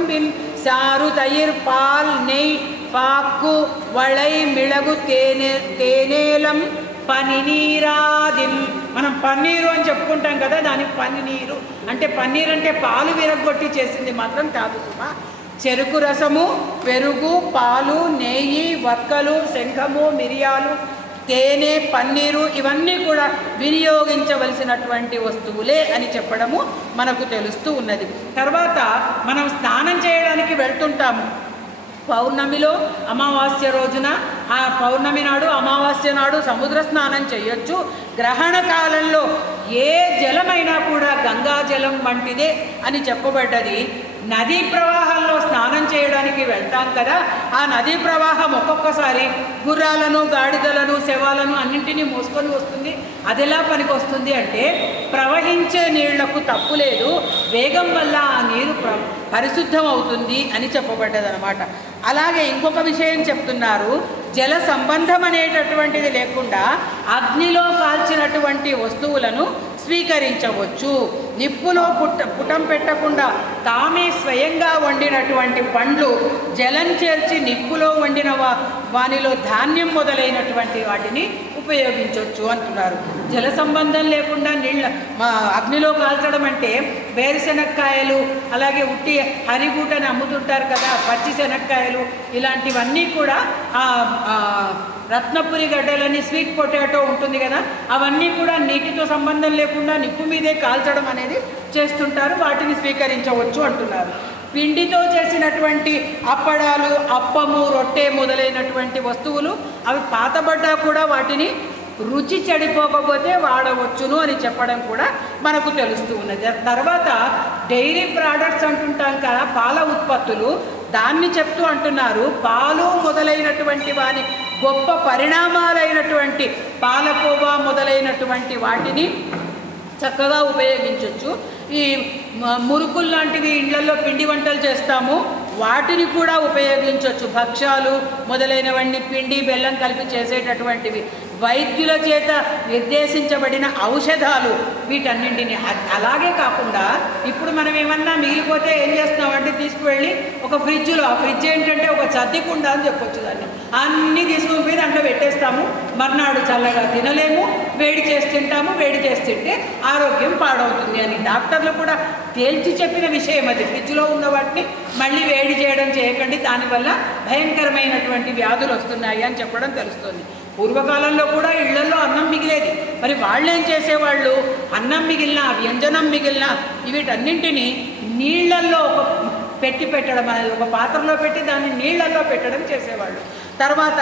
బిన్ సారు, తయిర్, పాల్, నెయ్యి, పాక్కు, వళై, మిళగు, తేనేలం, పనినీరాదిన్. మనం పన్నీరు అని చెప్పుకుంటాం కదా, దానికి పనినీరు అంటే, పన్నీరు అంటే పాలు విరగొట్టి చేసింది మాత్రం కాదు సుమా. చెరుకు రసము, పెరుగు, పాలు, నెయ్యి, వక్కలు, శంఖము, మిరియాలు, తేనె, పన్నీరు ఇవన్నీ కూడా వినియోగించవలసినటువంటి వస్తువులే అని చెప్పడము మనకు తెలుస్తూ ఉన్నది. తర్వాత మనం స్నానం చేయడానికి వెళ్తుంటాము. పౌర్ణమిలో, అమావాస్య రోజున, ఆ పౌర్ణమి నాడు, అమావాస్య నాడు సముద్ర స్నానం చేయొచ్చు. గ్రహణ కాలంలో ఏ జలమైనా కూడా గంగా జలం వంటిదే అని చెప్పబడ్డది. నదీ ప్రవాహంలో స్నానం చేయడానికి వెళ్తాం కదా, ఆ నదీ ప్రవాహం ఒక్కొక్కసారి గుర్రాలను, గాడిదలను, శవాలను అన్నింటినీ మోసుకొని వస్తుంది. అది ఎలా పనికి వస్తుంది అంటే, ప్రవహించే నీళ్లకు తప్పు లేదు, వేగం వల్ల ఆ నీరు పరిశుద్ధం అవుతుంది అని చెప్పబడ్డదనమాట. అలాగే ఇంకొక విషయం చెప్తున్నారు, జల సంబంధం అనేటటువంటిది లేకుండా అగ్నిలో కాల్చినటువంటి వస్తువులను స్వీకరించవచ్చు. నిప్పులో పుటం పెట్టకుండా తామే స్వయంగా వండినటువంటి పండ్లు, జలం చేర్చి నిప్పులో వండిన వానిలో ధాన్యం మొదలైనటువంటి వాటిని ఉపయోగించవచ్చు అంటున్నారు. జల సంబంధం లేకుండా అగ్నిలో కాల్చడం అంటే వేరుశెనక్కాయలు, అలాగే ఉట్టి హరిగూటని అమ్ముతుంటారు కదా, పచ్చి శనక్కాయలు, ఇలాంటివన్నీ కూడా రత్నపురి గడ్డలని, స్వీట్ పొటాటో ఉంటుంది కదా, అవన్నీ కూడా నీటితో సంబంధం లేకుండా నిప్పు మీదే కాల్చడం అనేది చేస్తుంటారు. వాటిని స్వీకరించవచ్చు అంటున్నారు. పిండితో చేసినటువంటి అప్పడాలు, అప్పము, రొట్టె మొదలైనటువంటి వస్తువులు అవి పాతబడ్డా కూడా వాటిని రుచి చెడిపోకపోతే వాడవచ్చును అని చెప్పడం కూడా మనకు తెలుస్తూ ఉన్నది. తర్వాత డైరీ ప్రోడక్ట్స్ అంటుంటాం కదా, పాల ఉత్పత్తులు, దాన్ని చెప్తూ అంటున్నారు, పాలు మొదలైనటువంటి వాని గొప్ప పరిణామాలైనటువంటి పాలకోవా మొదలైనటువంటి వాటిని చక్కగా ఉపయోగించవచ్చు. ఈ మురుకులు లాంటివి ఇళ్లలో పిండి వంటలు చేస్తాము, వాటిని కూడా ఉపయోగించవచ్చు. భక్ష్యాలు మొదలైనవన్నీ పిండి బెల్లం కలిపి చేసేటటువంటివి, వైద్యుల చేత నిర్దేశించబడిన ఔషధాలు, వీటన్నింటినీ. అలాగే కాకుండా ఇప్పుడు మనం ఏమన్నా మిగిలిపోతే ఏం చేస్తున్నామంటే తీసుకువెళ్ళి ఒక ఫ్రిడ్జ్లో, ఆ ఫ్రిడ్జ్ ఏంటంటే ఒక చద్దికుండా అని చెప్పొచ్చు దాన్ని, అన్నీ తీసుకుని పోయి దాంట్లో పెట్టేస్తాము. మర్నాడు చల్లగా తినలేము, వేడి చేసి తింటాము, వేడి చేసి తింటే ఆరోగ్యం పాడవుతుంది అని డాక్టర్లు కూడా తేల్చి చెప్పిన విషయం అది. ఫ్రిడ్జ్లో ఉన్న వాటిని మళ్ళీ వేడి చేయడం చేయకండి, దానివల్ల భయంకరమైనటువంటి వ్యాధులు వస్తున్నాయి అని చెప్పడం తెలుస్తుంది. పూర్వకాలంలో కూడా ఇళ్లలో అన్నం మిగిలేది, మరి వాళ్ళు ఏం చేసేవాళ్ళు, అన్నం మిగిలిన వ్యంజనం మిగిలిన వీటన్నింటినీ నీళ్లల్లో పెట్టడం అనేది, ఒక పాత్రలో పెట్టి దాన్ని నీళ్లలో పెట్టడం చేసేవాళ్ళు. తర్వాత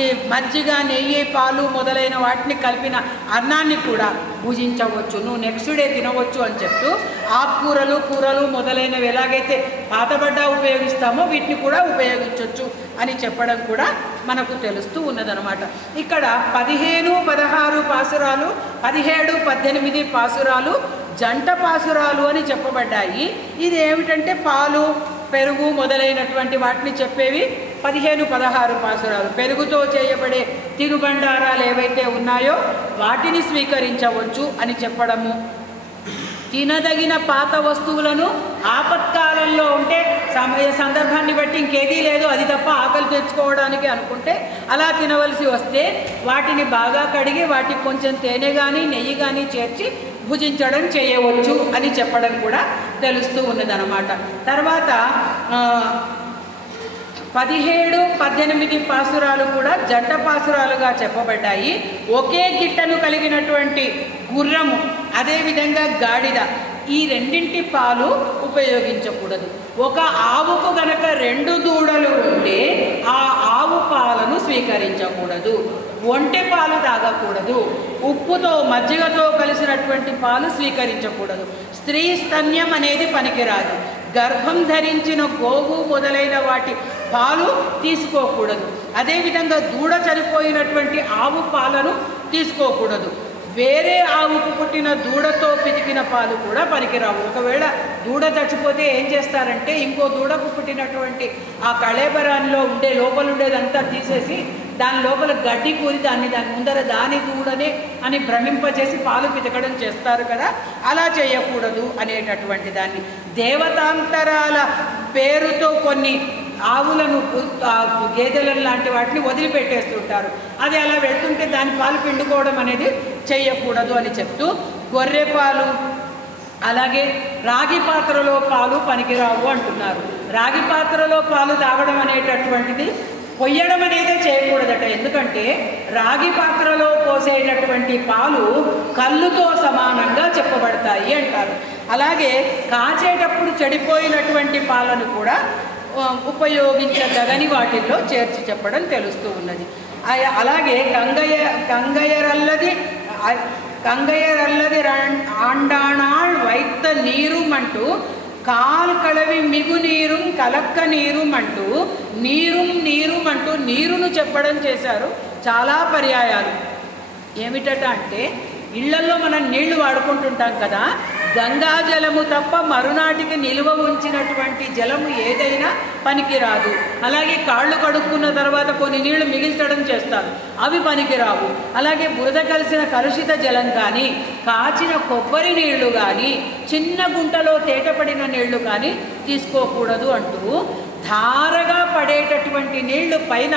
ఈ మజ్జిగ, నెయ్యి, పాలు మొదలైన వాటిని కలిపిన అన్నాన్ని కూడా భుజించవచ్చు, నువ్వు నెక్స్ట్ డే తినవచ్చు అని చెప్తూ ఆకుకూరలు, కూరలు మొదలైనవి ఎలాగైతే పాతబడ్డా ఉపయోగిస్తామో వీటిని కూడా ఉపయోగించవచ్చు అని చెప్పడం కూడా మనకు తెలుస్తూ ఉన్నదనమాట. ఇక్కడ 15, 16 పాసురాలు, 17, 18 పాసురాలు జంట పాసురాలు అని చెప్పబడ్డాయి. ఇది ఏమిటంటే పాలు, పెరుగు మొదలైనటువంటి వాటిని చెప్పేవి 15, 16 పాసురాలు. పెరుగుతో చేయబడే తినుబండారాలు ఏవైతే ఉన్నాయో వాటిని స్వీకరించవచ్చు అని చెప్పడము, తినదగిన పాత వస్తువులను ఆపత్కాలంలో ఉంటే సందర్భాన్ని బట్టి ఇంకేదీ లేదు అది తప్ప ఆకలి తెచ్చుకోవడానికి అనుకుంటే అలా తినవలసి వస్తే వాటిని బాగా కడిగి వాటికి కొంచెం తేనె కానీ నెయ్యి కానీ చేర్చి భుజించడం చేయవచ్చు అని చెప్పడం కూడా తెలుస్తూ ఉన్నదన్నమాట. తర్వాత 17, 18 పాసురాలు కూడా జంట పాసురాలుగా చెప్పబడ్డాయి. ఒకే గిట్టను కలిగినటువంటి గుర్రము, అదేవిధంగా గాడిద, ఈ రెండింటి పాలు ఉపయోగించకూడదు. ఒక ఆవుకు గనక 2 దూడలు ఉంటే ఆ ఆవు పాలను స్వీకరించకూడదు. ఒంటె పాలు తాగకూడదు. ఉప్పుతో మజ్జిగతో కలిసినటువంటి పాలు స్వీకరించకూడదు. స్త్రీ స్తన్యం అనేది పనికిరాదు. గర్భం ధరించిన గోవు మొదలైన వాటి పాలు తీసుకోకూడదు. అదేవిధంగా దూడ చనిపోయినటువంటి ఆవు పాలను తీసుకోకూడదు. వేరే ఆవుకు పుట్టిన దూడతో పితికిన పాలు కూడా పనికిరావు. ఒకవేళ దూడ చచ్చిపోతే ఏం చేస్తారంటే ఇంకో దూడకు పుట్టినటువంటి ఆ కళేబరాల్లో ఉండే లోపల ఉండేదంతా తీసేసి దాని లోపల గడ్డి కూరి దాని ముందర దాని దూడనే అని భ్రమింపజేసి పాలు పితకడం చేస్తారు కదా, అలా చేయకూడదు అనేటటువంటి దాన్ని. దేవతాంతరాల పేరుతో కొన్ని ఆవులను, గేదెలను లాంటి వాటిని వదిలిపెట్టేస్తుంటారు. అది అలా వెళ్తుంటే దాని పాలు పిండుకోవడం అనేది చేయకూడదు అని చెప్తూ, గొర్రె పాలు, అలాగే రాగి పాత్రలో పాలు పనికిరావు అంటున్నారు. రాగి పాత్రలో పాలు తాగడం అనేటటువంటిది పొయ్యడం అనేది చేయకూడదట. ఎందుకంటే రాగి పాత్రలో పోసేటటువంటి పాలు కళ్ళుతో సమానంగా చెప్పబడతాయి అంటారు. అలాగే కాచేటప్పుడు చెడిపోయినటువంటి పాలను కూడా ఉపయోగించదగని వాటిల్లో చేర్చి చెప్పడం తెలుస్తూ ఉన్నది. అలాగే కంగయ్యరల్లది ఆండాణాళ్ వైత్త నీరుమంటూ కాల్ కళవి మిగు నీరు కలక్క నీరుమంటూ నీరుమంటూ నీరును చెప్పడం చేశారు చాలా పర్యాయాలు. ఏమిటట అంటే ఇళ్లలో మనం నీళ్లు వాడుకుంటుంటాం కదా, గంగా జలము తప్ప మరునాటికి నిల్వ ఉంచినటువంటి జలము ఏదైనా పనికిరాదు. అలాగే కాళ్ళు కడుక్కున్న తర్వాత కొన్ని నీళ్లు మిగిల్చడం చేస్తారు, అవి పనికిరావు. అలాగే బురద కలిసిన కలుషిత జలం కానీ, కాచిన కొబ్బరి నీళ్లు కానీ, చిన్న గుంటలో తేటపడిన నీళ్లు కానీ తీసుకోకూడదు అంటూ, ధారగా పడేటటువంటి నీళ్లు పైన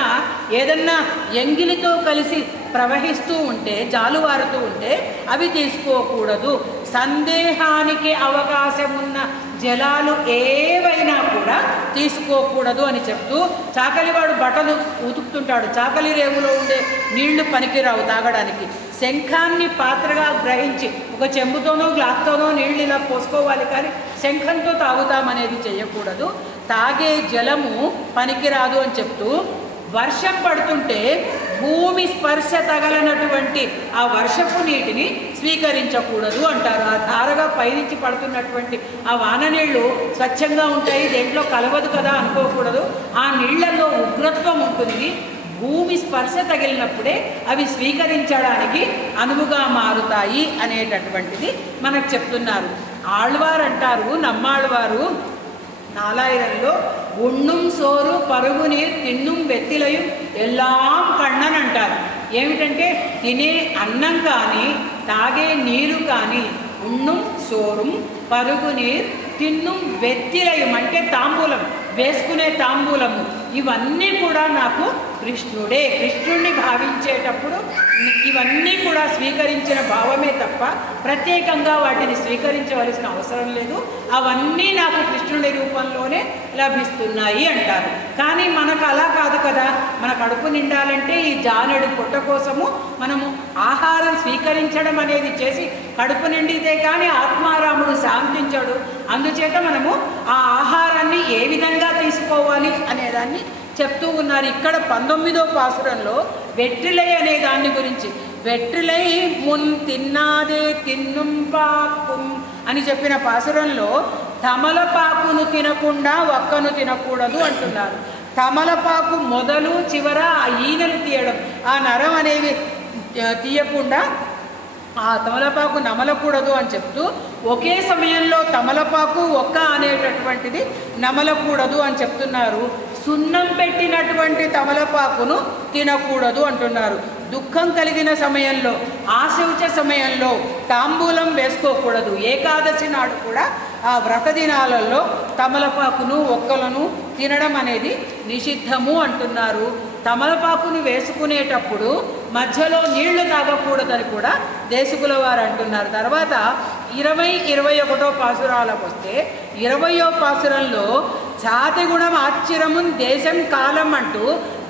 ఏదన్నా ఎంగిలితో కలిసి ప్రవహిస్తూ ఉంటే, జాలువారుతూ ఉంటే అవి తీసుకోకూడదు. సందేహానికి అవకాశం ఉన్న జలాలు ఏవైనా కూడా తీసుకోకూడదు అని చెప్తూ, చాకలివాడు బట్టలు ఉతుకుతుంటాడు, చాకలి రేవులో ఉండే నీళ్లు పనికిరావు తాగడానికి. శంఖాన్ని పాత్రగా గ్రహించి ఒక చెంబుతోనో గ్లాస్తోనో నీళ్ళు ఇలా పోసుకోవాలి, కానీ శంఖంతో తాగుతామనేది చేయకూడదు. తాగే జలము పనికిరాదు అని చెప్తూ, వర్షం పడుతుంటే భూమి స్పర్శ తగలనటువంటి ఆ వర్షపు నీటిని స్వీకరించకూడదు అంటారు. ఆ ధారగా పైనుంచి పడుతున్నటువంటి ఆ వాన నీళ్లు స్వచ్ఛంగా ఉంటాయి, దేంట్లో కలవదు కదా అనుకోకూడదు. ఆ నీళ్లలో ఉగ్రత్వం ఉంటుంది. భూమి స్పర్శ తగిలినప్పుడే అవి స్వీకరించడానికి అనువుగా మారుతాయి అనేటటువంటిది మనకు చెప్తున్నారు. ఆళ్వారు అంటారు, నమ్మాళ్వారు నాలాయిరంలో ఉണ്ണుం సోరు పరుగు నీరు తిన్నుం వెత్తిలయు ఎల్లాం కണ്ണన్ అంటారు. ఏమిటంటే తినే అన్నం కానీ తాగే నీరు కానీ ఉണ്ണుం సోరుం పరుగు నీరు తిన్నుం వెత్తిలయం అంటే తాంబూలం, వేసుకునే తాంబూలము, ఇవన్నీ కూడా నాకు కృష్ణుడే. కృష్ణుడిని భావించేటప్పుడు ఇవన్నీ కూడా స్వీకరించిన భావమే తప్ప ప్రత్యేకంగా వాటిని స్వీకరించవలసిన అవసరం లేదు. అవన్నీ నాకు కృష్ణుడి రూపంలోనే లభిస్తున్నాయి అంటారు. కానీ మనకు అలా కాదు కదా. మన కడుపు నిండాలంటే ఈ జానెడు పొట్ట కోసము మనము ఆహారం స్వీకరించడం అనేది చేసి కడుపు నిండితే కానీ ఆత్మారాముడు శాంతించడు. అందుచేత మనము ఆ ఆహారాన్ని ఏ విధంగా తీసుకోవాలి అనేదాన్ని చెప్తూ ఉన్నారు. ఇక్కడ 19వ పాసురంలో వెట్రిలై అనే దాని గురించి, వెట్రిలై మున్ తిన్నాదే తిన్నుం పాపుం అని చెప్పిన పాసురంలో తమలపాకును తినకుండా ఒక్కను తినకూడదు అంటున్నారు. తమలపాకు మొదలు చివర ఆ ఈనెలు తీయడం, ఆ నరం అనేవి తీయకుండా ఆ తమలపాకు నమలకూడదు అని చెప్తూ ఒకే సమయంలో తమలపాకు ఒక్క అనేటటువంటిది నమలకూడదు అని చెప్తున్నారు. సున్నం పెట్టినటువంటి తమలపాకును తినకూడదు అంటున్నారు. దుఃఖం కలిగిన సమయంలో, ఆశౌచ సమయంలో తాంబూలం వేసుకోకూడదు. ఏకాదశి నాడు కూడా ఆ వ్రత దినాలలో తమలపాకును ఒక్కలను తినడం అనేది నిషిద్ధము అంటున్నారు. తమలపాకును వేసుకునేటప్పుడు మధ్యలో నీళ్లు తాగకూడదని కూడా దేశకుల వారు అంటున్నారు. తర్వాత 20-21 పాసురాలకు వస్తే 20వ పాసురంలో జాతి గుణం ఆశ్చర్యమున్ దేశం కాలం అంటూ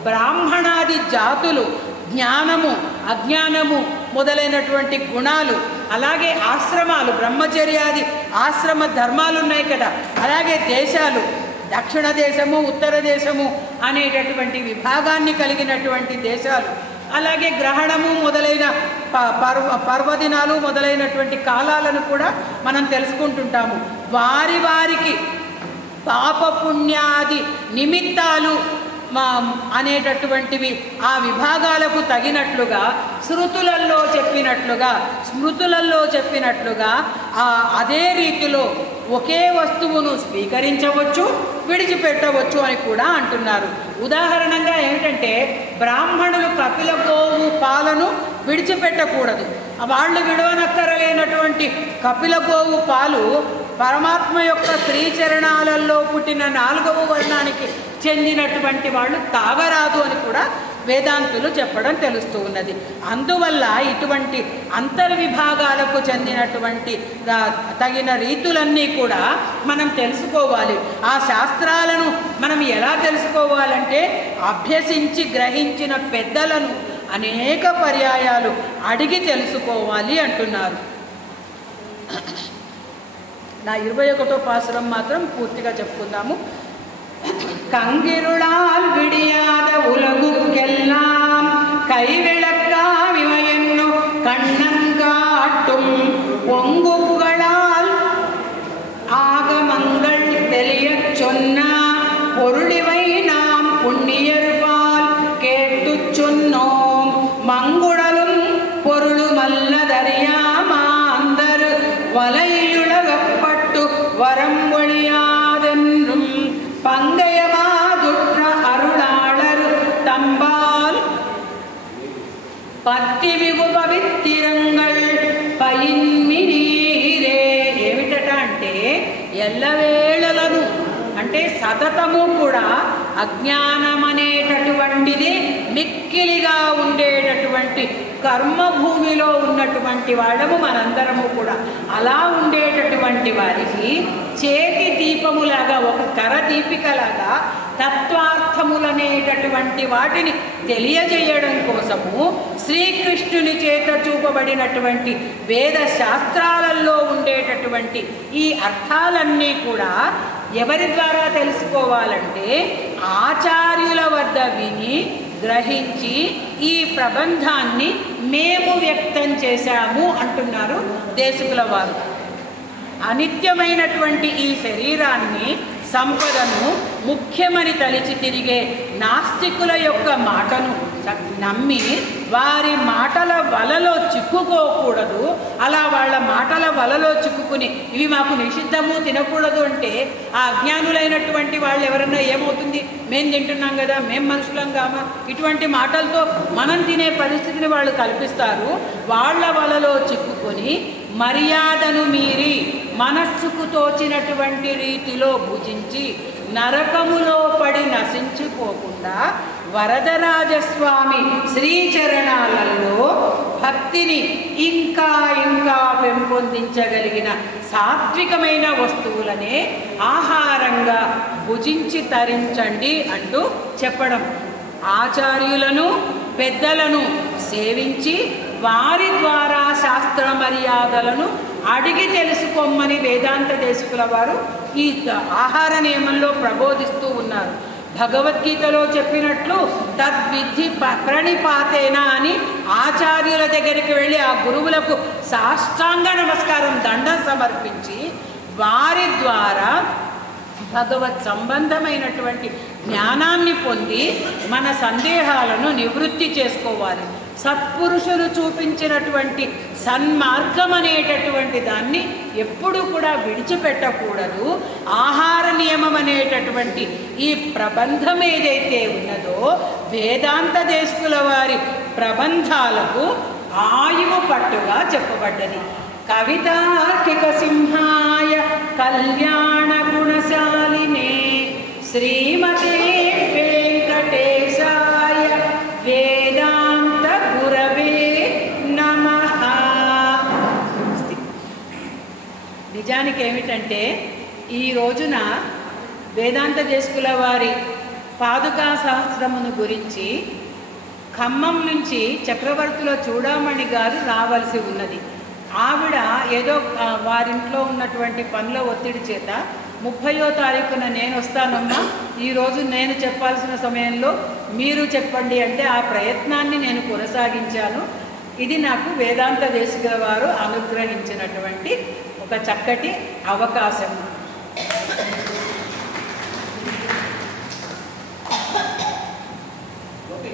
బ్రాహ్మణాది జాతులు జ్ఞానము అజ్ఞానము మొదలైనటువంటి గుణాలు, అలాగే ఆశ్రమాలు, బ్రహ్మచర్యాది ఆశ్రమ ధర్మాలు ఉన్నాయి కదా, అలాగే దేశాలు దక్షిణ దేశము ఉత్తర దేశము అనేటటువంటి విభాగాన్ని కలిగినటువంటి దేశాలు, అలాగే గ్రహణము మొదలైన పర్వదినాలు మొదలైనటువంటి కాలాలను కూడా మనం తెలుసుకుంటుంటాము. వారి వారికి పాపపుణ్యాది నిమిత్తాలు అనేటటువంటివి ఆ విభాగాలకు తగినట్లుగా శృతులలో చెప్పినట్లుగా స్మృతులలో చెప్పినట్లుగా అదే రీతిలో ఒకే వస్తువును స్వీకరించవచ్చు, విడిచిపెట్టవచ్చు అని కూడా అంటున్నారు. ఉదాహరణంగా ఏమిటంటే బ్రాహ్మణులు కపిల గోవు పాలను విడిచిపెట్టకూడదు. వాళ్ళు విడవనక్కరలేనటువంటి కపిల గోవు పాలు పరమాత్మ యొక్క శ్రీచరణాలలో పుట్టిన 4వ వర్ణానికి చెందినటువంటి వాళ్ళు తాగరాదు అని కూడా వేదాంతులు చెప్పడం తెలుస్తూ ఉన్నది. అందువల్ల ఇటువంటి అంతర్విభాగాలకు చెందినటువంటి తగిన రీతులన్నీ కూడా మనం తెలుసుకోవాలి. ఆ శాస్త్రాలను మనం ఎలా తెలుసుకోవాలంటే అభ్యసించి గ్రహించిన పెద్దలను అనేక పర్యాయాలు అడిగి తెలుసుకోవాలి అంటున్నారు. నా 21వ పాసురం మాత్రం పూర్తిగా చెప్పుకుందాము. கங்கிருளால் விடியாத உலகுக்கெல்லாம் கைவிளக்காவிவையென்னு கண்ணன் காட்டும் பொங்குகளால் ஆகமங்கள் தெளியச் சொன்ன பொருளிவை நாம் புண்ணியர்பால் கேட்டுச் சொன்னோம் மங்குழலும் பொருளுமல்லதறியாமாந்தர் வலையுலகப்பட்டு வரம்பொழியாதென்றும் பங்கயமாதுற்ற அருளாளர் தம்பால் పత్తి విగు పవిత్రంగల్ పయిన్మినీరే. ఏమిటట అంటే ఎల్లవేళలను అంటే సతతము కూడా అజ్ఞానం అనేటటువంటిది మిక్కిలిగా ఉండేటటువంటి కర్మభూమిలో ఉన్నటువంటి వాళ్ళము మనందరము కూడా. అలా ఉండేటటువంటి వారికి చేతి దీపములాగా ఒక కర దీపికలాగా తత్వార్థములనేటటువంటి వాటిని తెలియజేయడం కోసము శ్రీకృష్ణుని చేత చూపబడినటువంటి వేద శాస్త్రాలలో ఉండేటటువంటి ఈ అర్థాలన్నీ కూడా ఎవరి ద్వారా తెలుసుకోవాలంటే ఆచార్యుల వద్ద విని గ్రహించి ఈ ప్రబంధాన్ని మేము వ్యక్తం చేశాము అంటున్నారు దేశికుల వారు. అనిత్యమైనటువంటి ఈ శరీరాన్ని, సంపదను ముఖ్యమని తలిచి తిరిగే నాస్తికుల యొక్క మాటను నమ్మి వారి మాటల వలలో చిక్కుకోకూడదు. అలా వాళ్ళ మాటల వలలో చిక్కుకుని ఇవి మాకు నిషిద్ధము, తినకూడదు అంటే ఆ అజ్ఞానులైనటువంటి వాళ్ళు ఎవరన్నా ఏమవుతుంది, మేము తింటున్నాం కదా, మేము మనుషులం కామా, ఇటువంటి మాటలతో మనం తినే పరిస్థితిని వాళ్ళు కల్పిస్తారు. వాళ్ళ వలలో చిక్కుకొని మర్యాదను మీరి మనస్సుకు తోచినటువంటి రీతిలో భుజించి నరకములో పడి నశించిపోకుండా వరదరాజస్వామి శ్రీచరణాలలో భక్తిని ఇంకా ఇంకా పెంపొందించగలిగిన సాత్వికమైన వస్తువులనే ఆహారంగా భుజించి తరించండి అంటూ చెప్పడం. ఆచార్యులను, పెద్దలను సేవించి వారి ద్వారా శాస్త్ర మర్యాదలను అడిగి తెలుసుకోమని వేదాంత దేశికుల వారు ఈ ఆహార నియమంలో ప్రబోధిస్తూ ఉన్నారు. భగవద్గీతలో చెప్పినట్లు తద్విద్ధి ప్రణిపాతేన అని ఆచార్యుల దగ్గరికి వెళ్ళి ఆ గురువులకు సాష్టాంగ నమస్కారం, దండం సమర్పించి వారి ద్వారా భగవత్ సంబంధమైనటువంటి జ్ఞానాన్ని పొంది మన సందేహాలను నివృత్తి చేసుకోవాలి. సత్పురుషులు చూపించినటువంటి సన్మార్గం అనేటటువంటి దాన్ని ఎప్పుడూ కూడా విడిచిపెట్టకూడదు. ఆహార నియమం అనేటటువంటి ఈ ప్రబంధం ఏదైతే ఉన్నదో వేదాంత దేశకుల వారి ప్రబంధాలకు ఆయువు పట్టుగా చెప్పబడ్డది. కవితార్కిక సింహాయ కళ్యాణ గుణశాలినే శ్రీమతే వెంకటేశాయ వేదాంత గురవే నమః. నిజానికి ఏమిటంటే ఈ రోజున వేదాంత దేశకుల వారి పాదుకా సహస్రమును గురించి ఖమ్మం నుంచి చక్రవర్తుల చూడామణి గారు రావాల్సి ఉన్నది. ఆవిడ ఏదో వారింట్లో ఉన్నటువంటి పనుల ఒత్తిడి చేత 30వ తారీఖున నేను వస్తానమ్మా, ఈరోజు నేను చెప్పాల్సిన సమయంలో మీరు చెప్పండి అంటే ఆ ప్రయత్నాన్ని నేను కొనసాగించాను. ఇది నాకు వేదాంత దేశికుల వారు అనుగ్రహించినటువంటి ఒక చక్కటి అవకాశం. ఓకే.